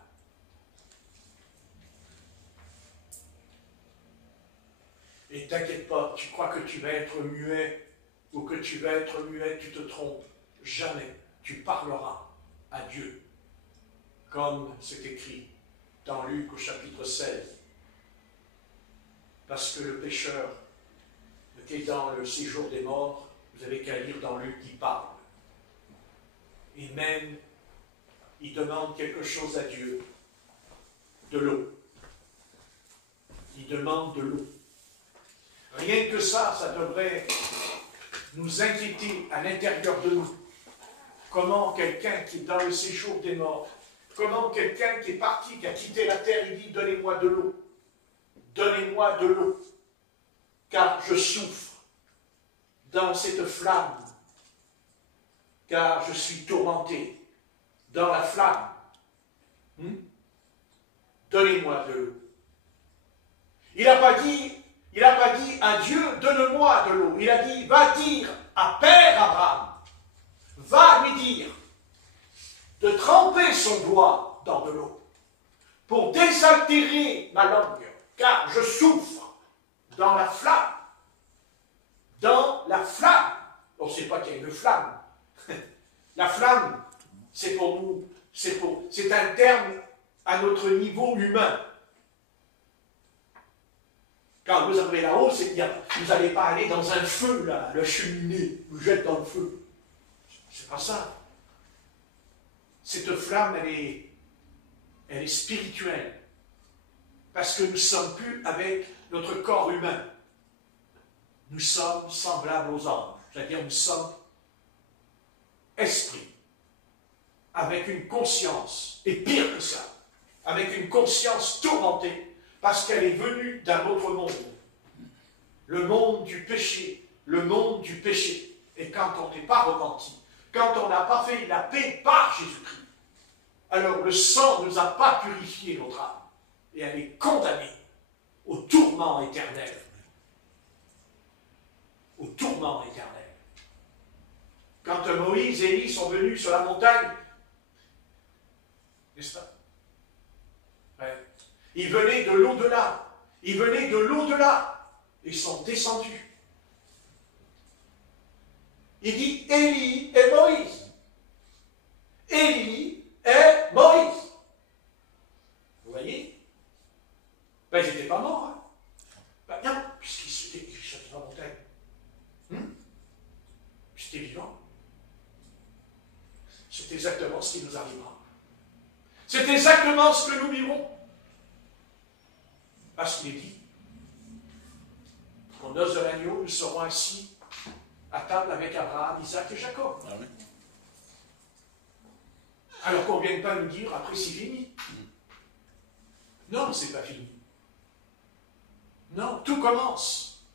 Et t'inquiète pas, tu crois que tu vas être muet ou que tu vas être muet, tu te trompes. Jamais. Tu parleras à Dieu. Comme c'est écrit dans Luc au chapitre 16. Parce que le pécheur qui est dans le séjour des morts, vous avez qu'à lire dans Luc qui parle. Et même, il demande quelque chose à Dieu. De l'eau. Il demande de l'eau. Rien que ça, ça devrait nous inquiéter à l'intérieur de nous. Comment quelqu'un qui est dans le séjour des morts, comment quelqu'un qui est parti, qui a quitté la terre, il dit, donnez-moi de l'eau. Donnez-moi de l'eau. Car je souffre dans cette flamme. Car je suis tourmenté dans la flamme. Donnez-moi de l'eau. Il n'a pas dit à Dieu, donne-moi de l'eau. Il a dit, va dire à Père Abraham, va lui dire de tremper son doigt dans de l'eau pour désaltérer ma langue, car je souffre dans la flamme. Dans la flamme. On ne sait pas qu'il y a une flamme. La flamme, c'est pour nous, c'est un terme à notre niveau humain. Quand vous arrivez là-haut, c'est que vous n'allez pas aller dans un feu, là, le cheminée, vous jette dans le feu. C'est pas ça. Cette flamme, elle est spirituelle. Parce que nous ne sommes plus avec notre corps humain. Nous sommes semblables aux anges. C'est-à-dire, nous sommes esprits. Avec une conscience, et pire que ça, avec une conscience tourmentée, parce qu'elle est venue d'un autre monde. Le monde du péché. Le monde du péché. Et quand on n'est pas repenti, quand on n'a pas fait la paix par Jésus-Christ, alors le sang ne nous a pas purifié notre âme. Et elle est condamnée au tourment éternel. Au tourment éternel. Quand Moïse et Élie sont venus sur la montagne, n'est-ce pas? Ouais. Ils venaient de l'au-delà. Ils venaient de l'au-delà. Ils sont descendus. Il dit Élie et Moïse. Élie et Moïse. Vous voyez? Ben, ils n'étaient pas morts. Hein? Ben, non, puisqu'ils étaient sur la montagne. C'était vivant. C'est exactement ce qui nous arrivera. C'est exactement ce que nous vivrons. Parce qu'il est dit, Aux noces de l'agneau, nous serons assis à table avec Abraham, Isaac et Jacob. Ah oui. Alors qu'on ne vienne pas nous dire, après c'est fini. Non, c'est pas fini. Non, tout commence.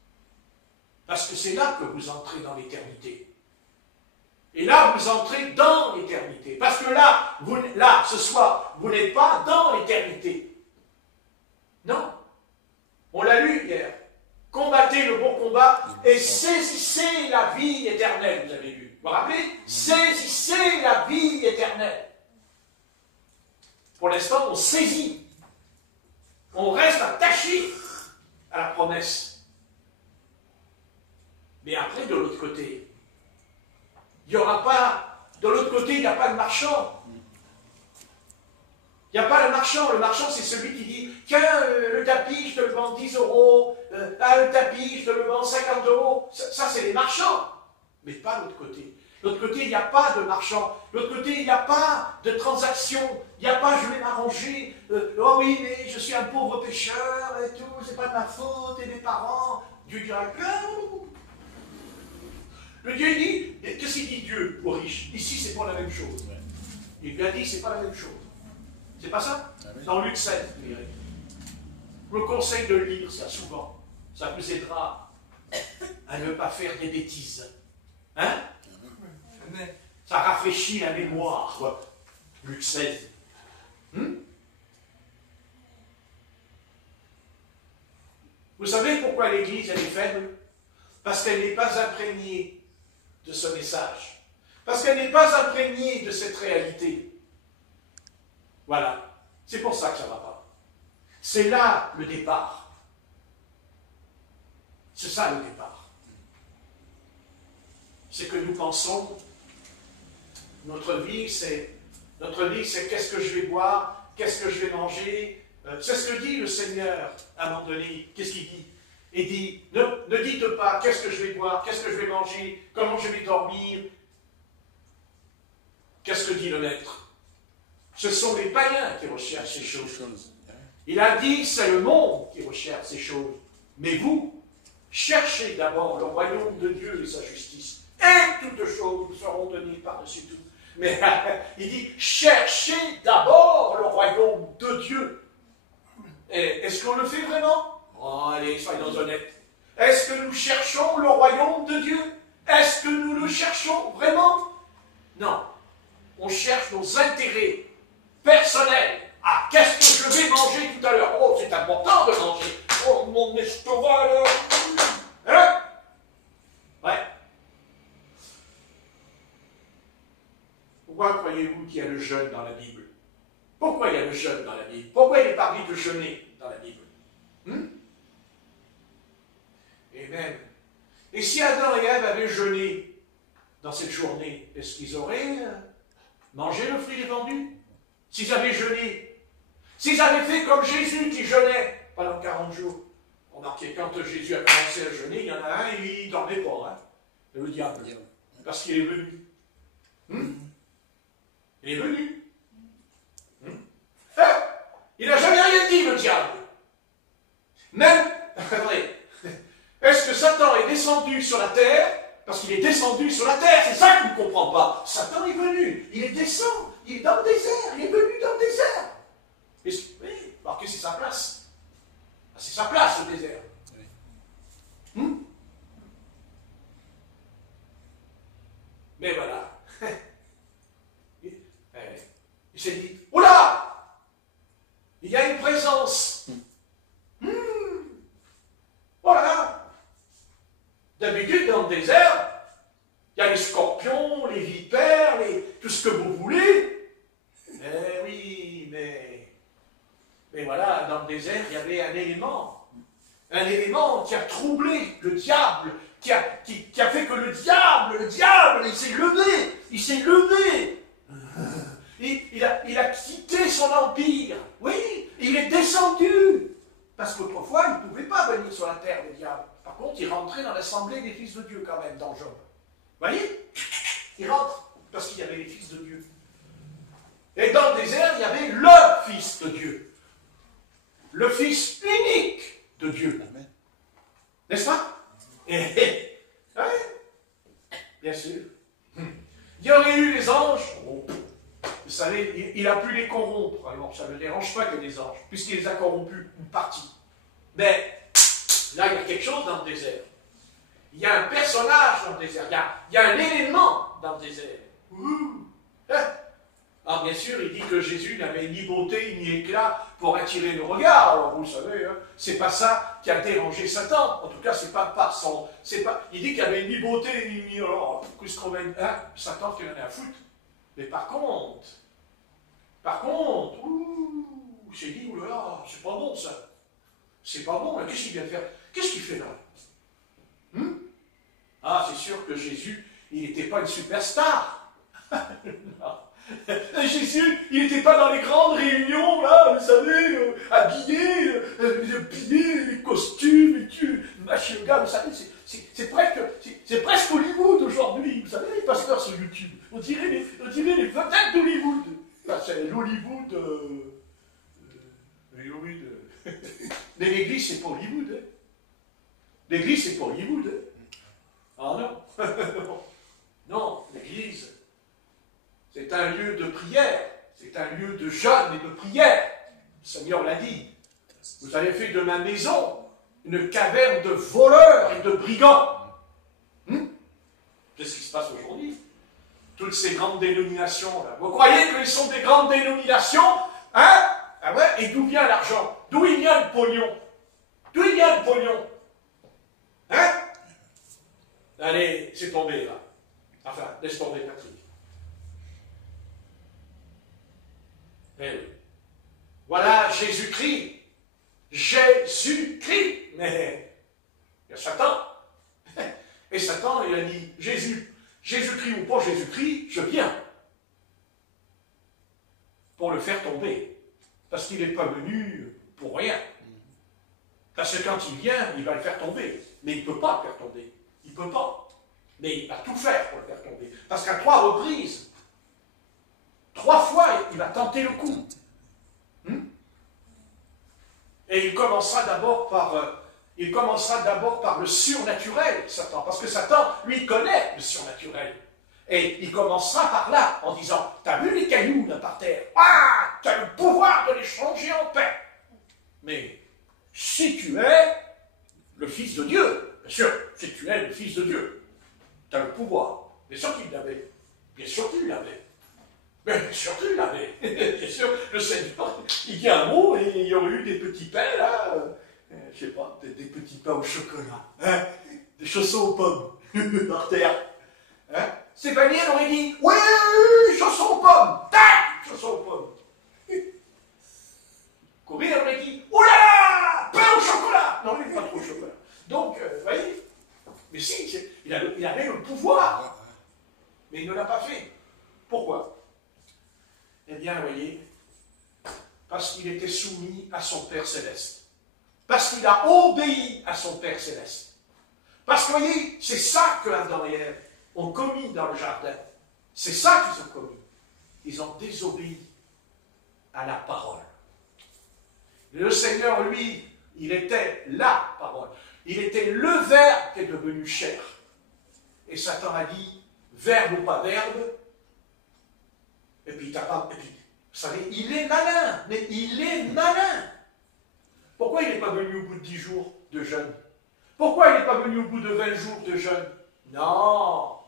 Parce que c'est là que vous entrez dans l'éternité. Et là, vous entrez dans l'éternité. Parce que là, ce soir, vous n'êtes pas dans l'éternité. Non. On l'a lu hier. Combattez le bon combat et saisissez la vie éternelle, vous avez lu. Vous vous rappelez? Saisissez la vie éternelle. Pour l'instant, on saisit. On reste attaché à la promesse. Mais après, de l'autre côté, il n'y aura pas, de l'autre côté, il n'y a pas de marchand. Il n'y a pas le marchand. Le marchand, c'est celui qui dit, tiens, le tapis, je te le vends 10 euros. Le tapis, je te le vends 50 euros. Ça, c'est les marchands. Mais pas l'autre côté. L'autre côté, il n'y a pas de marchand. L'autre côté, il n'y a pas de transaction. Il n'y a pas, je vais m'arranger. Oh oui, mais je suis un pauvre pécheur et tout. C'est pas de ma faute et mes parents. Dieu dira, le Dieu dit, qu'est-ce qu'il dit Dieu aux riches? Ici, c'est pas la même chose. Il lui a dit, c'est pas la même chose. C'est pas ça? Ah oui. Dans Luc 7, vous direz. Je vous conseille de lire ça souvent. Ça vous aidera à ne pas faire des bêtises. Hein? Ça rafraîchit la mémoire, quoi. Luc 16. Vous savez pourquoi l'Église, elle est faible? Parce qu'elle n'est pas imprégnée de ce message. Parce qu'elle n'est pas imprégnée de cette réalité. Voilà. C'est pour ça que ça ne va pas. C'est là le départ. C'est ça le départ. C'est que nous pensons, notre vie, c'est qu'est-ce que je vais boire, qu'est-ce que je vais manger. C'est ce que dit le Seigneur à un moment donné. Qu'est-ce qu'il dit? Il dit, ne dites pas qu'est-ce que je vais boire, qu'est-ce que je vais manger, comment je vais dormir. Qu'est-ce que dit le Maître? Ce sont les païens qui recherchent ces choses. Il a dit, c'est le monde qui recherche ces choses. Mais vous, cherchez d'abord le royaume de Dieu et sa justice. Et toutes choses vous seront données par-dessus tout. Mais il dit, cherchez d'abord le royaume de Dieu. Et est-ce qu'on le fait vraiment? Oh, allez, soyons honnêtes. Est-ce que nous cherchons le royaume de Dieu? Est-ce que nous le cherchons vraiment? Non. On cherche nos intérêts personnels. Ah, qu'est-ce que je vais manger tout à l'heure? Oh, c'est important de manger. Oh, mon estomac, là. Hein? Ouais. Pourquoi croyez-vous qu'il y a le jeûne dans la Bible? Pourquoi il y a le jeûne dans la Bible? Pourquoi il est parlé de jeûner dans la Bible? Et même, et si Adam et Ève avaient jeûné dans cette journée, est-ce qu'ils auraient mangé le fruit défendu? S'ils avaient jeûné, s'ils avaient fait comme Jésus qui jeûnait pendant 40 jours. Remarquez, quand Jésus a commencé à jeûner, il y en a un, il ne dormait pas, hein, le diable, parce qu'il est venu. Il est venu. Il n'a jamais rien dit, le diable. Même, attendez, est-ce que Satan est descendu sur la terre? Parce qu'il est descendu sur la terre, c'est ça que je ne comprends pas. Satan est venu, il est descendu, il est dans le désert, il est venu dans le désert. Oui, remarquez, c'est sa place. C'est sa place, le désert. Mais voilà. Il s'est dit, oula! Il y a une présence. Voilà. D'habitude, dans le désert, il y a les scorpions, les vipères, tout ce que vous voulez. Mais oui, mais voilà, dans le désert, il y avait un élément qui a troublé le diable, qui a fait que le diable, il s'est levé. Il a quitté son empire. Oui, il est descendu. Parce qu'autrefois, il ne pouvait pas venir sur la terre, le diable. Par contre, il rentrait dans l'assemblée des fils de Dieu quand même, dans Job. Vous voyez? Il rentre, parce qu'il y avait les fils de Dieu. Et dans le désert, il y avait le Fils de Dieu. Le Fils unique de Dieu. N'est-ce pas? sûr. Il y aurait eu les anges, oh, vous savez, il a pu les corrompre, alors ça ne me dérange pas qu'il y ait des anges, puisqu'il les a corrompus, une partie. Mais là, il y a quelque chose dans le désert. Il y a un personnage dans le désert, il y a un élément dans le désert. Hein? Alors bien sûr, il dit que Jésus n'avait ni beauté ni éclat pour attirer le regard. Alors vous le savez, hein, c'est pas ça qui a dérangé Satan. En tout cas, c'est pas par son... il dit qu'il n'y avait ni beauté ni... Alors, qu'est-ce qu'on va... Hein, Satan qui en a à foutre. Mais par contre, j'ai dit, oulala, c'est pas bon ça. C'est pas bon, qu'est-ce qu'il vient de faire? Qu'est-ce qu'il fait là? Ah, c'est sûr que Jésus, il n'était pas une superstar. Non. Jésus, il n'était pas dans les grandes réunions, là, vous savez, habillé, les costumes, machin, vous savez, c'est presque Hollywood aujourd'hui, vous savez, les pasteurs sur YouTube. On dirait les vedettes d'Hollywood. C'est l'Hollywood. Mais l'église, c'est pas Hollywood. Hein. L'église, c'est pas Hollywood. Hein. Ah non. Non, l'église, c'est un lieu de prière. C'est un lieu de jeûne et de prière. Le Seigneur l'a dit. Vous avez fait de ma maison une caverne de voleurs et de brigands. Qu'est-ce qui se passe aujourd'hui? Toutes ces grandes dénominations, là. Vous croyez qu'ils sont des grandes dénominations? Hein? Ah ouais? Et d'où vient l'argent? D'où il vient le pognon? D'où il vient le pognon? Hein? Allez, c'est tombé, là. Enfin, laisse tomber, Patrick. Eh oui. Voilà Jésus-Christ. Jésus-Christ. Mais il y a Satan. Et Satan, il a dit, Jésus-Christ ou pas Jésus-Christ, je viens. Pour le faire tomber. Parce qu'il n'est pas venu pour rien. Parce que quand il vient, il va le faire tomber. Mais il ne peut pas le faire tomber. Il ne peut pas. Mais il va tout faire pour le faire tomber. Parce qu'à 3 reprises, 3 fois, il va tenter le coup. Et il commencera d'abord par le surnaturel, Satan. Parce que Satan, lui, connaît le surnaturel. Et il commencera par là, en disant, t'as vu les cailloux là par terre? Ah, t'as le pouvoir de les changer en paix. Mais si tu es le Fils de Dieu, bien sûr, si tu es le Fils de Dieu, tu as le pouvoir. Bien sûr qu'il l'avait. Bien sûr qu'il l'avait. Bien sûr qu'il l'avait. Bien sûr, le Seigneur, il dit un mot et il y aurait eu des petits pains, là, je sais pas, des petits pains au chocolat, hein, des chaussons aux pommes, par terre. Hein? Stéphanie, elle aurait dit, oui, chaussons aux pommes, tac, chaussons aux pommes. Corinne, elle aurait dit, oh là là, pain au chocolat. Non, il n'est pas trop au chocolat. Donc, vous voyez, mais si, il avait le pouvoir, mais il ne l'a pas fait. Pourquoi? Eh bien, vous voyez, parce qu'il était soumis à son Père Céleste. Parce qu'il a obéi à son Père Céleste. Parce que, vous voyez, c'est ça que Adam et Ève ont commis dans le jardin. C'est ça qu'ils ont commis. Ils ont désobéi à la parole. Le Seigneur, lui, il était la parole. Il était le Verbe qui est devenu chair. Et Satan a dit, verbe ou pas verbe. Et puis, vous savez, il est malin. Mais il est malin. Pourquoi il n'est pas venu au bout de 10 jours de jeûne? Pourquoi il n'est pas venu au bout de 20 jours de jeûne? Non.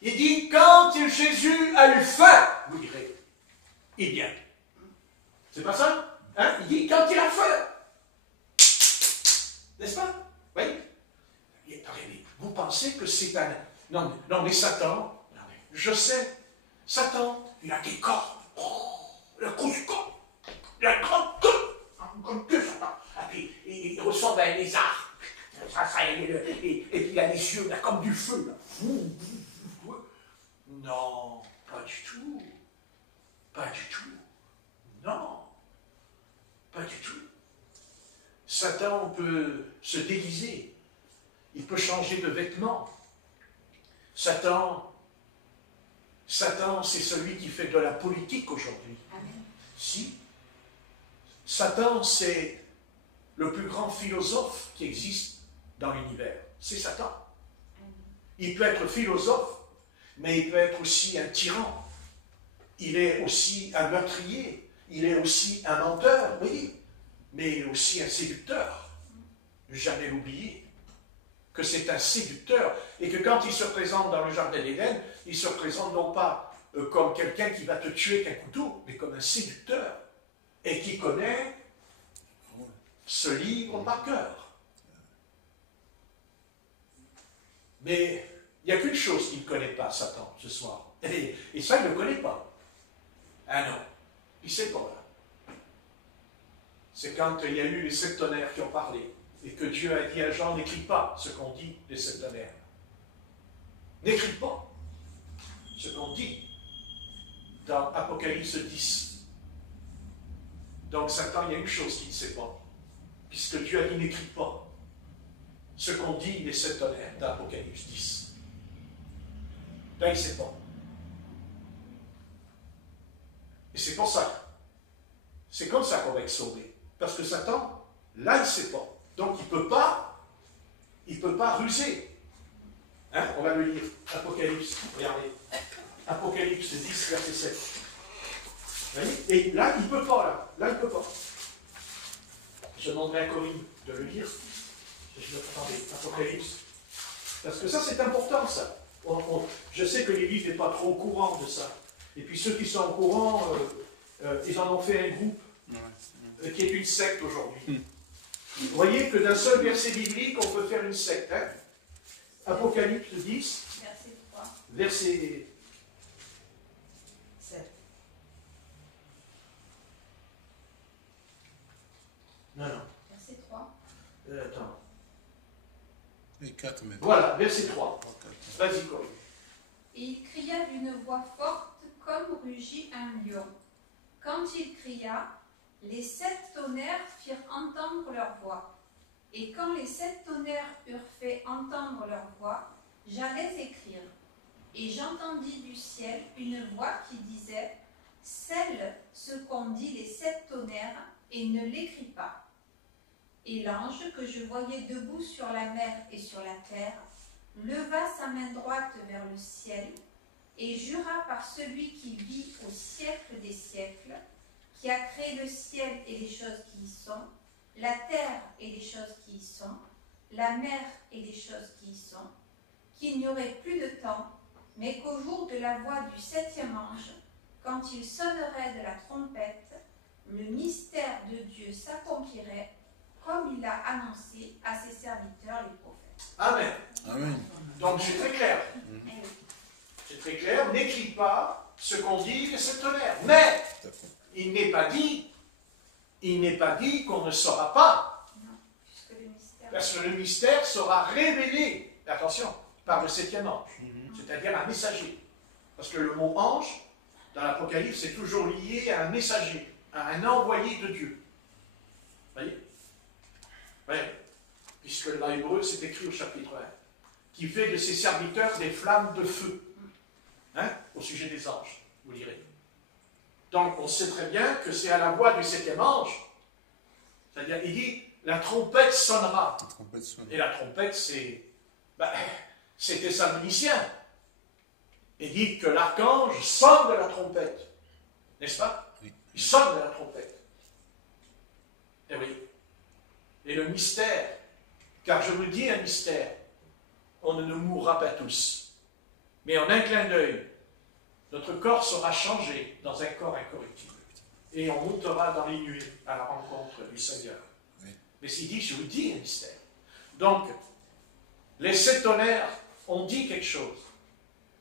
Il dit, quand Jésus a eu faim, vous direz, il vient. C'est pas ça? Hein? Il dit, quand il a faim. N'est-ce pas? Oui. Vous pensez que c'est un... Non, mais Satan, je sais, Satan, il a des cordes. Oh, il a grosse corde. Il a une grande queue. Une grande queue, Satan. Et puis, il ressemble à un lézard. Et puis, il a des yeux là, comme du feu. Là. Non, pas du tout. Pas du tout. Non. Pas du tout. Satan peut se déguiser. Il peut changer de vêtements. Satan, c'est celui qui fait de la politique aujourd'hui. Si. Satan, c'est le plus grand philosophe qui existe dans l'univers. C'est Satan. Il peut être philosophe mais il peut être aussi un tyran. Il est aussi un meurtrier. Il est aussi un menteur, oui, mais il est aussi un séducteur. Jamais l'oublier que c'est un séducteur et que quand il se présente dans le jardin d'Éden, il se présente non pas comme quelqu'un qui va te tuer avec un couteau, mais comme un séducteur et qui connaît ce livre par cœur. Mais il n'y a qu'une chose qu'il ne connaît pas, Satan, ce soir. Et ça, il ne le connaît pas. Ah non, il ne sait pas là. C'est quand il y a eu les 7 tonnerres qui ont parlé et que Dieu a dit à Jean, n'écris pas ce qu'on dit des 7 tonnerres. N'écris pas ce qu'on dit dans Apocalypse 10. Donc Satan, il y a une chose qu'il ne sait pas, puisque Dieu a dit n'écris pas ce qu'on dit des 7 tonnerres d'Apocalypse 10. Là, il ne sait pas. Et c'est pour ça. C'est comme ça qu'on va être sauvé. Parce que Satan, là, il ne sait pas. Donc, il ne peut pas ruser. Hein? On va le lire. Apocalypse, regardez. Apocalypse 10, verset 7. Vous voyez? Et là, il ne peut pas, là. Là, il ne peut pas. Je demanderai à Corinne de le lire. Attendez, Apocalypse. Parce que ça, c'est important, ça. Je sais que l'Église n'est pas trop au courant de ça. Et puis ceux qui sont au courant, ils en ont fait un groupe qui est une secte aujourd'hui. Vous voyez que d'un seul verset biblique, on peut faire une secte. Hein? Apocalypse 10, verset 3. Verset 7. Non. Verset 3. Attends. Et 4 même. Voilà, verset 3. Vas-y, Corinne. Et il cria d'une voix forte comme rugit un lion. Quand il cria, les 7 tonnerres firent entendre leur voix. Et quand les 7 tonnerres eurent fait entendre leur voix, j'allais écrire. Et j'entendis du ciel une voix qui disait « Scelle ce qu'ont dit les 7 tonnerres et ne l'écris pas. » Et l'ange que je voyais debout sur la mer et sur la terre leva sa main droite vers le ciel et jura par celui qui vit au siècle des siècles, qui a créé le ciel et les choses qui y sont, la terre et les choses qui y sont, la mer et les choses qui y sont, qu'il n'y aurait plus de temps, mais qu'au jour de la voix du 7e ange, quand il sonnerait de la trompette, le mystère de Dieu s'accomplirait, comme il a annoncé à ses serviteurs les prophètes. Amen. Amen. Donc c'est très clair. C'est très clair. N'écris pas ce qu'on dit des 7 tonnerres. Mais il n'est pas dit qu'on ne saura pas. Non, puisque le mystère... Parce que le mystère sera révélé, attention, par le 7e ange, c'est-à-dire un messager. Parce que le mot ange, dans l'Apocalypse, c'est toujours lié à un messager, à un envoyé de Dieu. Vous voyez? Oui. Puisque dans l'hébreu, c'est écrit au chapitre 1, qui fait de ses serviteurs des flammes de feu. Hein? Au sujet des anges, vous lirez. Donc, on sait très bien que c'est à la voix du 7e ange. C'est-à-dire, il dit, la trompette sonnera. La trompette sonne. Et la trompette, c'est Thessaloniciens. Il dit que l'archange sonne de la trompette. N'est-ce pas? Oui. Il sonne de la trompette. Et oui. Et le mystère, car je vous dis un mystère, on ne mourra pas tous. Mais en un clin d'œil, notre corps sera changé dans un corps incorruptible. Et on montera dans les nuées à la rencontre du Seigneur. Oui. Mais s'il dit, je vous dis un mystère. Donc, les 7 tonnerres ont dit quelque chose.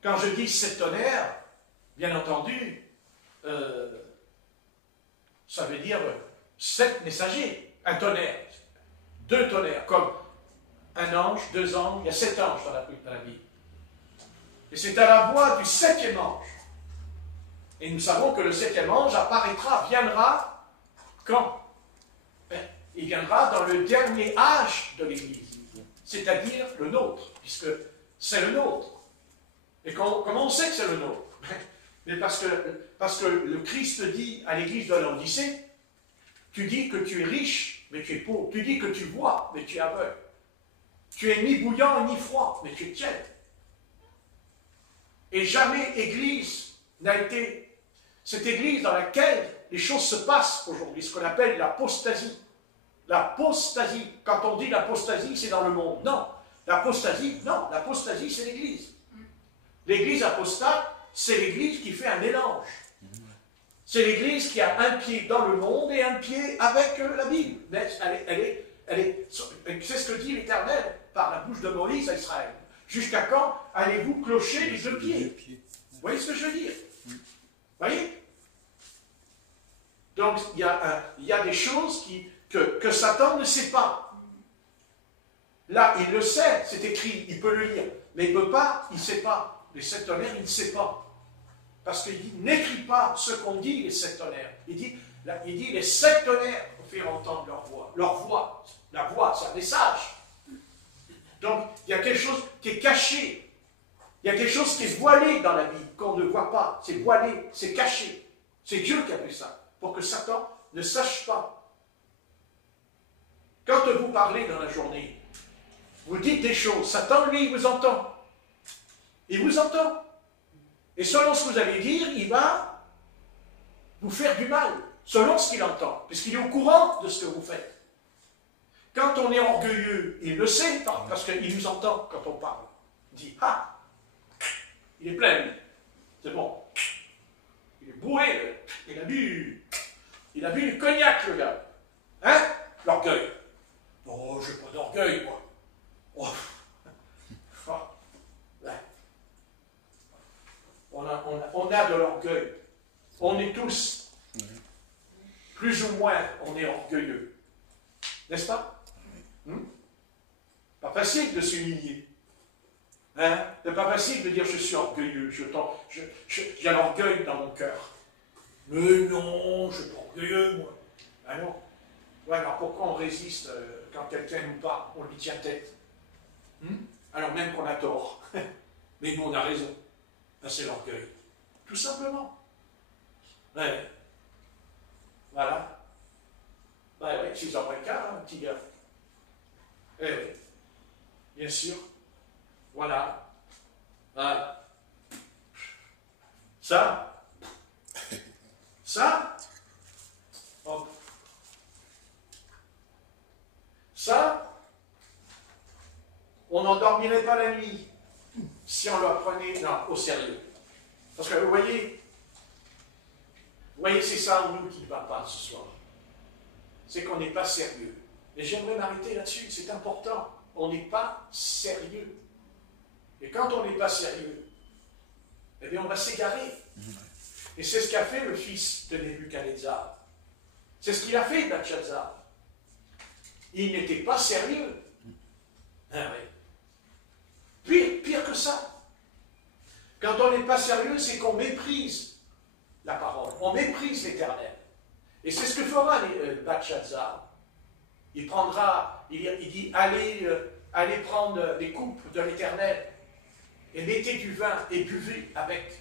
Quand je dis 7 tonnerres, bien entendu, ça veut dire 7 messagers. Un tonnerre, 2 tonnerres, comme un ange, 2 anges, il y a 7 anges dans la Bible. Et c'est à la voix du 7e ange. Et nous savons que le 7e ange apparaîtra, viendra quand? Il viendra dans le dernier âge de l'Église, c'est-à-dire le nôtre, puisque c'est le nôtre. Et comment on sait que c'est le nôtre? Mais parce que le Christ dit à l'Église de l'Odyssée, tu dis que tu es riche, mais tu es pauvre. Tu dis que tu vois, mais tu es aveugle. Tu es ni bouillant ni froid, mais tu es tiède. Et jamais Église n'a été cette Église dans laquelle les choses se passent aujourd'hui, ce qu'on appelle l'apostasie. L'apostasie, quand on dit l'apostasie, c'est dans le monde. Non, l'apostasie, c'est l'Église. L'Église apostate, c'est l'Église qui fait un mélange. C'est l'Église qui a un pied dans le monde et un pied avec la Bible. Mais c'est ce que dit l'Éternel par la bouche de Moïse à Israël. Jusqu'à quand allez-vous clocher les deux pieds? Vous voyez ce que je veux dire? Vous voyez? Donc, il y a des choses que Satan ne sait pas. Là, il le sait, c'est écrit, il peut le lire. Mais il ne peut pas, il ne sait pas. Les sept tonnerres, il ne sait pas. Parce qu'il dit, n'écris pas ce qu'on dit, les sept tonnerres. Il dit, les sept tonnerres pour faire entendre leur voix. Leur voix, la voix, c'est un message. Donc, il y a quelque chose qui est caché. Il y a quelque chose qui est voilé dans la Bible, qu'on ne voit pas. C'est voilé, c'est caché. C'est Dieu qui a fait ça, pour que Satan ne sache pas. Quand vous parlez dans la journée, vous dites des choses, Satan, lui, il vous entend. Il vous entend. Et selon ce que vous allez dire, il va vous faire du mal, selon ce qu'il entend, puisqu'il est au courant de ce que vous faites. Quand on est orgueilleux, il le sait, parce qu'il nous entend quand on parle. Il dit, ah, il est plein, lui. C'est bon. Il est bourré, il a bu du cognac, le gars. Hein? L'orgueil. Oh, j'ai pas d'orgueil, moi. Oh. Ouais. On a de l'orgueil. On est tous, plus ou moins, on est orgueilleux. N'est-ce pas? Pas facile de s'humilier. Hein? C'est pas facile de dire je suis orgueilleux, j'ai l'orgueil dans mon cœur. Mais non, je suis pas orgueilleux, moi. Ah non. Ouais, alors pourquoi on résiste quand quelqu'un nous parle, on lui tient tête? Alors même qu'on a tort. Mais nous, on a raison. Ben, c'est l'orgueil. Tout simplement. Ouais. Voilà. Ben oui, 6h moins le quart, petit gars. Eh oui. Bien sûr. Voilà. Voilà. Ça. Hop. Ça, on n'endormirait pas la nuit si on le prenait au sérieux. Parce que vous voyez, c'est ça en nous qui ne va pas ce soir. C'est qu'on n'est pas sérieux. Et j'aimerais m'arrêter là-dessus, c'est important. On n'est pas sérieux. Et quand on n'est pas sérieux, eh bien on va s'égarer. Et c'est ce qu'a fait le fils de Nebuchadnezzar. C'est ce qu'il a fait, Belshazzar. Il n'était pas sérieux. Ah oui. Pire que ça. Quand on n'est pas sérieux, c'est qu'on méprise la parole. On méprise l'Éternel. Et c'est ce que fera Belshazzar. Il dit, allez prendre des coupes de l'Éternel et mettez du vin et buvez avec.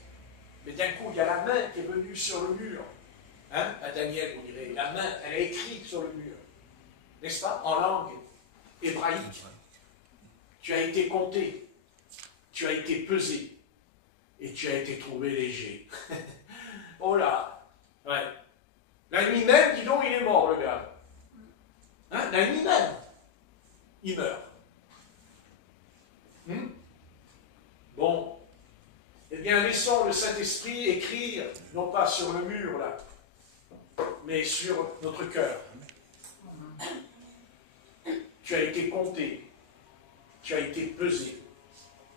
Mais d'un coup, il y a la main qui est venue sur le mur. Hein? À Daniel, on dirait, la main, elle a écrit sur le mur. N'est-ce pas? En langue hébraïque. Tu as été compté, tu as été pesé, et tu as été trouvé léger. Oh là! Ouais. La nuit même, dis donc, il est mort, le gars. Hein? La nuit même, il meurt. Bon. Eh bien, laissons le Saint-Esprit écrire, non pas sur le mur, là, mais sur notre cœur. Tu as été compté, tu as été pesé,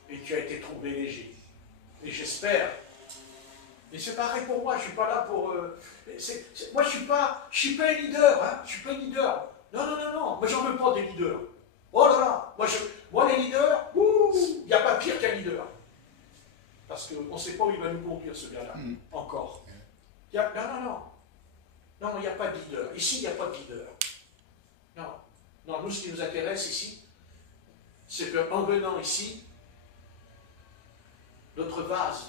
et tu as été trouvé léger. Et j'espère, et c'est pareil pour moi, je ne suis pas là pour... moi, je suis pas un leader, hein, je ne suis pas un leader. Non, moi, j'en veux pas des leaders. Oh là là, moi les leaders, il n'y a pas pire qu'un leader. Parce qu'on ne sait pas où il va nous conduire, ce gars-là, encore. Non, il n'y a pas de leader. Ici, il n'y a pas de leader. Non, nous, ce qui nous intéresse ici, c'est qu'en venant ici, notre vase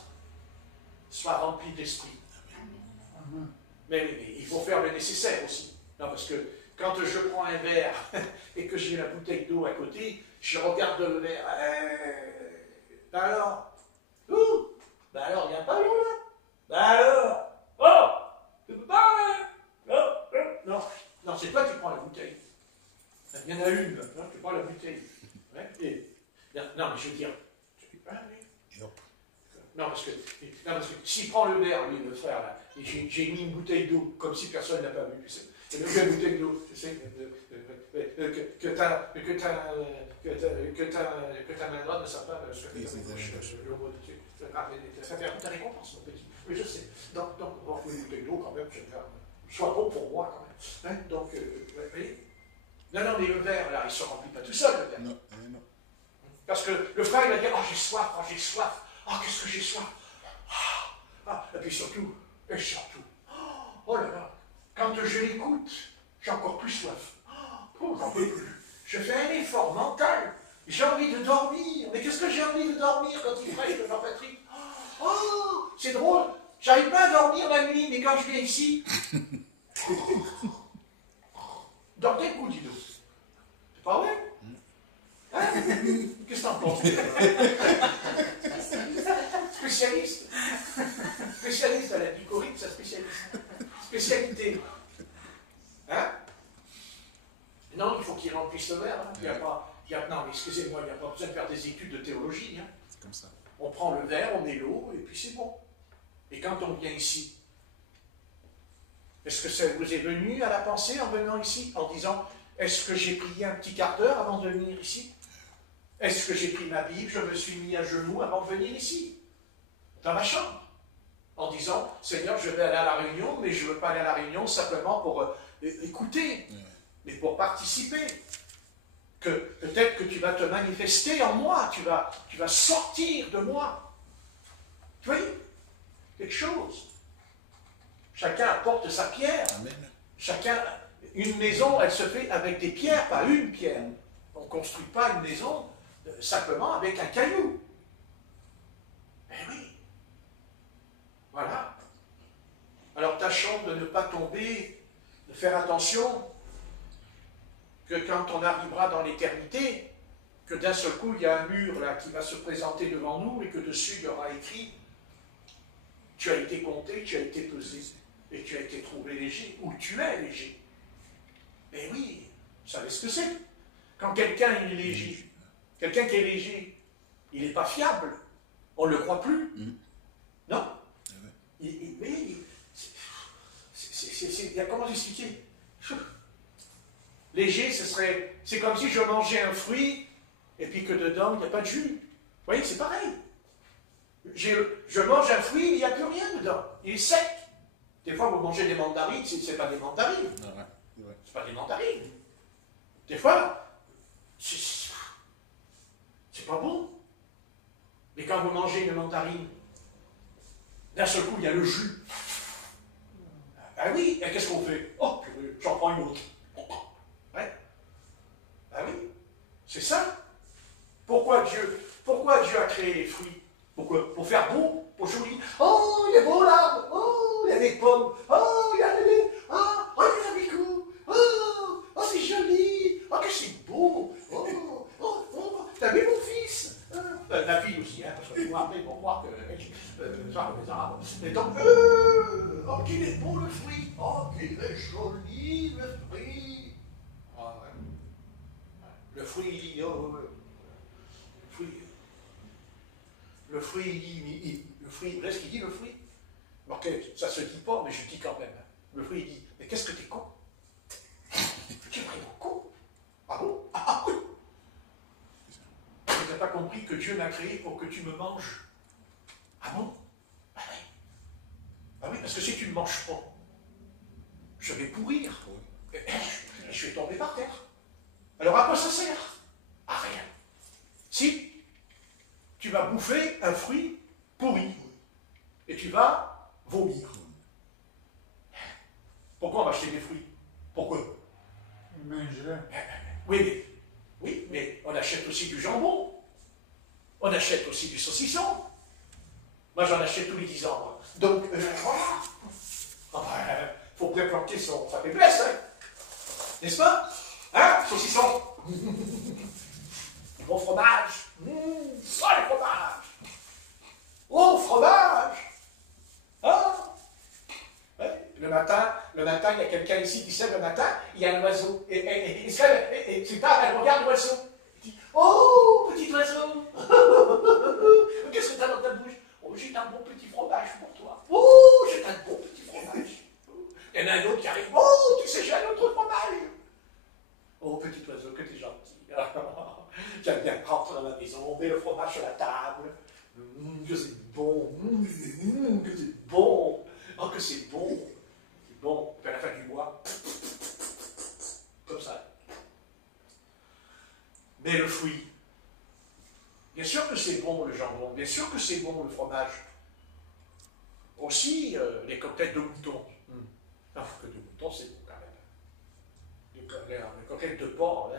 soit rempli d'esprit. Mais il faut faire le nécessaire aussi. Non, parce que quand je prends un verre et que j'ai la bouteille d'eau à côté, je regarde le verre. Alors, Ben alors, il n'y a pas l'eau là? Ben alors? Oh! Tu peux pas, hein? Non, non, c'est toi qui prends la bouteille. Il y en a une, hein, tu prends la bouteille. Ouais, non, mais je veux dire. Non, parce que s'il prend le verre, lui, le frère, là, et j'ai mis une bouteille d'eau, comme si personne n'a pas vu, tu sais. C'est même une bouteille d'eau, tu sais, que ta main droite ne soit pas sur le ça fait ta récompense, mon petit. Oui, je sais. Donc, on va trouver une bouteille d'eau quand même, soit bon pour moi quand même. Hein, donc, vous voyez? Non, mais le verre, là, il ne se remplit pas tout seul, le verre. Non. Parce que le frère, il va dire, oh, j'ai soif, qu'est-ce que j'ai soif. Et puis surtout, oh là là, quand je l'écoute, j'ai encore plus soif. J'en peux plus. Je fais un effort mental. J'ai envie de dormir. Mais qu'est-ce que j'ai envie de dormir quand il prêche le Jean-Patrick? Oh, c'est drôle. J'arrive pas à dormir la nuit, mais quand je viens ici... Dormez le coup, dis donc. C'est pas vrai? Hein? Qu'est-ce que t'en penses? Spécialiste. Spécialiste à la picorite, sa spécialité. Hein? Non, il faut qu'il remplisse le verre. Hein. Non, mais excusez-moi, il n'y a pas besoin de faire des études de théologie. Hein. C'est comme ça. On prend le verre, on met l'eau, et puis c'est bon. Et quand on vient ici, est-ce que ça vous est venu à la pensée en venant ici, en disant, est-ce que j'ai prié un petit quart d'heure avant de venir ici? Est-ce que j'ai pris ma Bible, je me suis mis à genoux avant de venir ici, dans ma chambre, en disant, Seigneur, je vais aller à la réunion, mais je ne veux pas aller à la réunion simplement pour écouter, mais pour participer. Que peut-être que tu vas te manifester en moi, tu vas sortir de moi. Tu vois, quelque chose. Chacun apporte sa pierre. Amen. Une maison, elle se fait avec des pierres, pas une pierre. On ne construit pas une maison simplement avec un caillou. Eh oui. Voilà. Alors tâchons de ne pas tomber, de faire attention que quand on arrivera dans l'éternité, que d'un seul coup, il y a un mur là qui va se présenter devant nous et que dessus, il y aura écrit « Tu as été compté, tu as été pesé, et tu as été trouvé léger, ou tu es léger. » Eh oui, vous savez ce que c'est? Quand quelqu'un est léger, quelqu'un qui est léger, il n'est pas fiable, on ne le croit plus. Non? Comment expliquer? Léger, c'est comme si je mangeais un fruit et puis que dedans, il n'y a pas de jus. Vous voyez, c'est pareil. Je mange un fruit, il n'y a plus rien dedans. Il est sec. Des fois, vous mangez des mandarines, ce n'est pas des mandarines. C'est pas des mandarines. Des fois, c'est pas bon. Mais quand vous mangez une mandarine, d'un seul coup, il y a le jus. Ah oui, et qu'est-ce qu'on fait? Oh, j'en prends une autre. Ouais. Ah oui, c'est ça. Pourquoi Dieu a créé les fruits? Pourquoi? Pour faire beau, pour joli. Oh, il est beau l'arbre. Oh, il y a des pommes. Oh, il y a des... Oh, les abricots. Oh, c'est joli. Oh, que c'est beau. T'as vu mon fils? La fille aussi, hein, parce que vous rappelez pour voir que ça, les arabes. Et donc, oh, qu'il est beau le fruit. Oh, qu'il est joli le fruit. Ah, ouais. Le fruit, il dit, le fruit, qu'est-ce qu'il dit le fruit? Alors que ça se dit pas, mais je dis quand même. Le fruit, il dit, mais qu'est-ce que t'es con? Tu es vraiment con? Ah bon? Ah oui! Tu n'as pas compris que Dieu m'a créé pour que tu me manges? Ah bon? Ah oui. Ah oui, parce que si tu ne manges pas, je vais pourrir. Et je vais tomber par terre. Alors à quoi ça sert? À rien. Si tu vas bouffer un fruit pourri et tu vas vomir. Pourquoi on va acheter des fruits? Pourquoi? Oui, mais on achète aussi du jambon. On achète aussi du saucisson. Moi, j'en achète tous les 10 ans. Moi. Donc, voilà. Enfin, faut préplanter sa faiblesse, hein. N'est-ce pas? Hein, saucisson? Bon fromage. Oh, le fromage! Oh, fromage! Le matin, il y a quelqu'un ici qui sait, le matin, il y a un oiseau. Et c'est pas, elle regarde l'oiseau. Elle dit, oh, petit oiseau, qu'est-ce que tu as dans ta bouche? Oh, j'ai un bon petit fromage pour toi. Oh, j'ai un bon petit fromage. Il y en a un autre qui arrive, oh, tu sais, j'ai un autre fromage. Oh, petit oiseau, que t'es gentil. J'aime bien rentrer dans la maison, on met le fromage sur la table. Que c'est bon. Que c'est bon. Oh, que c'est bon. C'est bon. Puis à la fin du mois, comme ça. Mais le fruit, bien sûr que c'est bon le jambon, bien sûr que c'est bon le fromage. Aussi, les coquillettes de mouton. Non, que de mouton, c'est bon quand même. Les coquillettes de porc,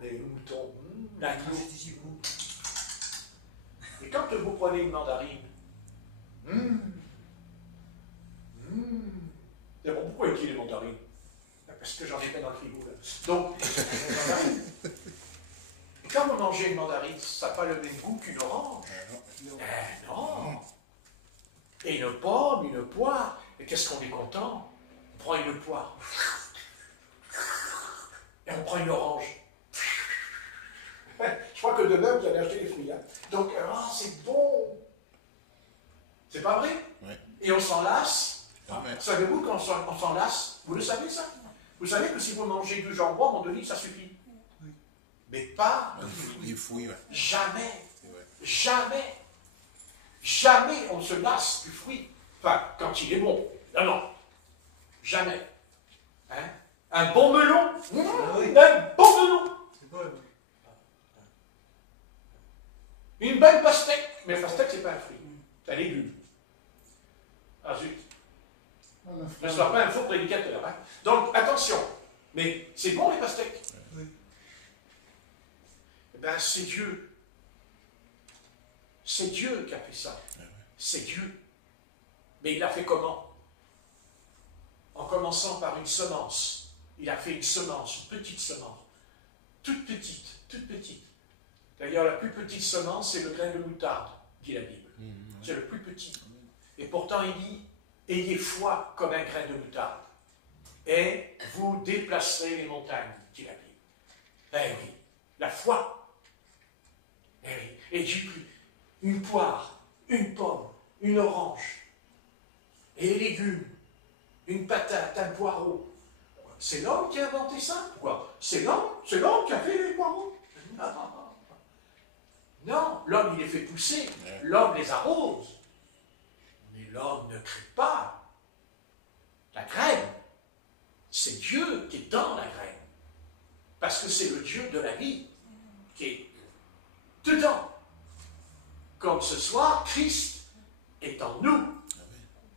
mais le mouton, l'agneau. Et quand vous prenez une mandarine, d'abord, pourquoi est-il les mandarines? Parce que j'en ai pas dans le frigo là. Donc, et quand vous mangez une mandarine, ça n'a pas le même goût qu'une orange. Non. Et une pomme, une poire. Et qu'est-ce qu'on est content? On prend une poire. Et on prend une orange. Je crois que demain, vous allez acheter les fruits. Hein. Donc, c'est bon. C'est pas vrai? Oui. Et on s'en lasse. Ouais. Savez-vous qu'on s'en lasse? Vous le savez, ça? Vous savez que si vous mangez du jambon, à un moment donné, ça suffit. Oui. Mais pas les fruits. Ouais. Jamais. Jamais. Jamais on se lasse du fruit. Enfin, quand il est bon. Non. Jamais. Hein? Un bon melon. Un bon melon. C'est bon. Une bonne pastèque. Mais la pastèque, c'est pas un fruit. C'est un légume. Ah zut. Ne sois pas un faux prédicateur. Hein? Donc, attention. Mais c'est bon les pastèques? Oui. Eh bien, c'est Dieu. C'est Dieu qui a fait ça. C'est Dieu. Mais il a fait comment? En commençant par une semence. Il a fait une semence, une petite semence. Toute petite, toute petite. D'ailleurs, la plus petite semence, c'est le grain de moutarde, dit la Bible. C'est le plus petit. Et pourtant, il dit, ayez foi comme un grain de moutarde. Et vous déplacerez les montagnes, dit la Bible. Eh oui, la foi. Eh oui. Et Dieu prit une poire, une pomme, une orange, et les légumes, une patate, un poireau. C'est l'homme qui a inventé ça? Pourquoi? C'est l'homme qui a fait les poireaux? Non, l'homme il les fait pousser, l'homme les arrose. Mais l'homme ne crée pas la graine. C'est Dieu qui est dans la graine. Parce que c'est le Dieu de la vie qui est dedans. Comme ce soir, Christ est en nous.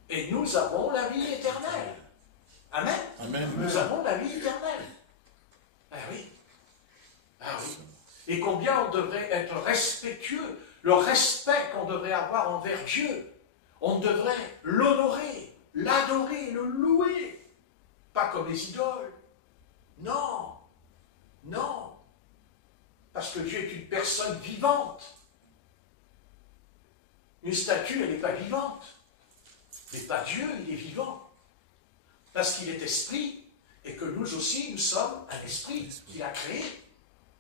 Et nous avons la vie éternelle. Amen. Amen. Nous avons la vie éternelle. Ah oui. Ah oui. Et combien on devrait être respectueux, le respect qu'on devrait avoir envers Dieu. On devrait l'honorer, l'adorer, le louer. Pas comme les idoles. Non. Non. Parce que Dieu est une personne vivante. Une statue, elle n'est pas vivante. Mais pas Dieu, il est vivant. Parce qu'il est esprit, et que nous aussi, nous sommes un esprit qu'il a créé,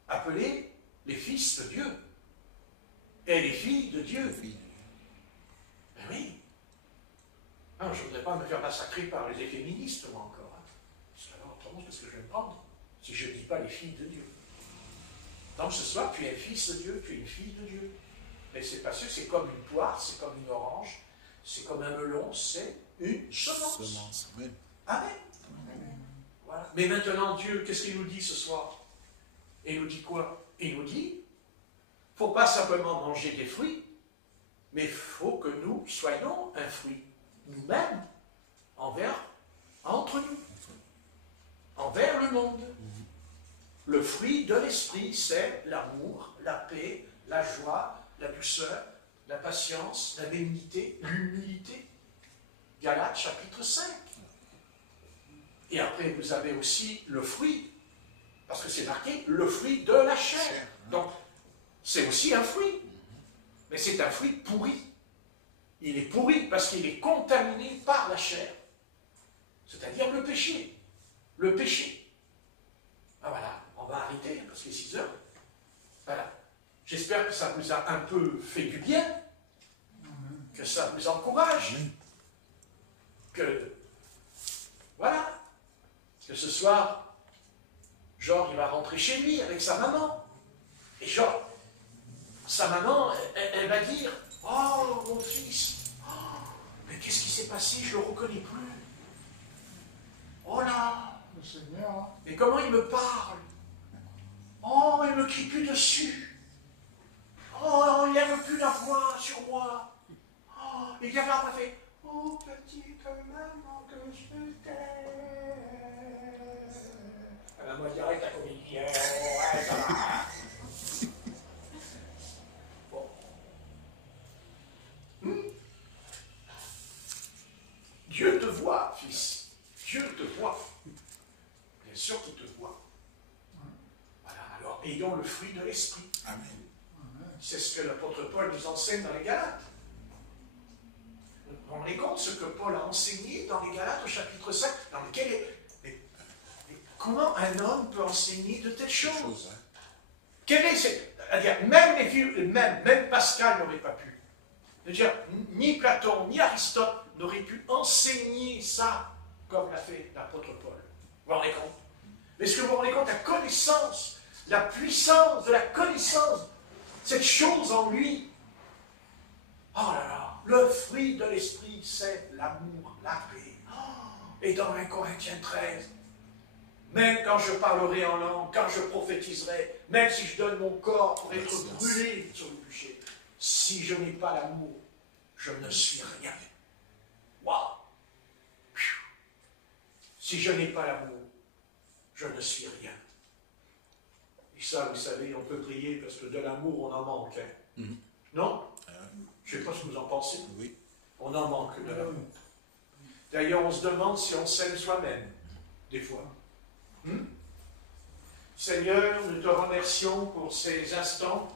appelé les fils de Dieu. Et les filles de Dieu. Ben oui. Non, je ne voudrais pas me faire massacrer par les féministes, moi encore. Hein. Parce que alors, autrement, qu'est-ce que je vais me prendre si je ne dis pas les filles de Dieu? Donc ce soir, tu es un fils de Dieu, tu es une fille de Dieu. Mais c'est parce que c'est comme une poire, c'est comme une orange, c'est comme un melon, c'est une semence. Oui. Amen. Voilà. Mais maintenant, Dieu, qu'est-ce qu'il nous dit ce soir? Et il nous dit quoi? Il nous dit, il ne faut pas simplement manger des fruits, mais il faut que nous soyons un fruit, nous-mêmes, entre nous, envers le monde. Le fruit de l'esprit, c'est l'amour, la paix, la joie, la douceur, la patience, la bénignité, l'humilité. Galates chapitre 5. Et après, vous avez aussi le fruit, parce que c'est marqué le fruit de la chair. Donc, c'est aussi un fruit, mais c'est un fruit pourri. Il est pourri parce qu'il est contaminé par la chair. c'est-à-dire le péché. Le péché. Ah voilà, on va arrêter, parce qu'il est 6 heures. Voilà. J'espère que ça vous a un peu fait du bien, que ça vous encourage, que, voilà, que ce soir, genre, il va rentrer chez lui avec sa maman. Et genre, sa maman, elle va dire, « Oh, mon fils, oh, mais qu'est-ce qui s'est passé? Je ne le reconnais plus. Oh là, Le Seigneur, mais comment il me parle? Oh, il me crie plus dessus. Oh, il n'aime plus la voix sur moi. Oh, et il avait après fait, oh, petite maman que je t'aime. » La maman dirait, t'as comédien, ouais, ça va. Dieu te voit, fils. Dieu te voit. Bien sûr qu'il te voit. Voilà, alors ayons le fruit de l'esprit. Amen. C'est ce que l'apôtre Paul nous enseigne dans les Galates. Vous vous rendez compte ce que Paul a enseigné dans les Galates au chapitre 5, dans lequel comment un homme peut enseigner de telles choses? Quel est c'est-à-dire, même Pascal n'aurait pas pu. C'est-à-dire, ni Platon, ni Aristote n'auraient pu enseigner ça comme l'a fait l'apôtre Paul. Vous vous rendez compte? Mais est-ce que vous vous rendez compte la connaissance, la puissance de la connaissance, cette chose en lui? Oh là là, le fruit de l'esprit, c'est l'amour, la paix. Oh, et dans 1 Corinthiens 13, même quand je parlerai en langue, quand je prophétiserai, même si je donne mon corps pour être brûlé sur le bûcher, si je n'ai pas l'amour, je ne suis rien. Waouh! Si je n'ai pas l'amour, je ne suis rien. Et ça, vous savez, on peut prier parce que de l'amour, on en manque. Hein. Non? Je ne sais pas ce que vous en pensez. Oui. On en manque de l'amour. D'ailleurs, on se demande si on s'aime soi-même, des fois. Seigneur, nous te remercions pour ces instants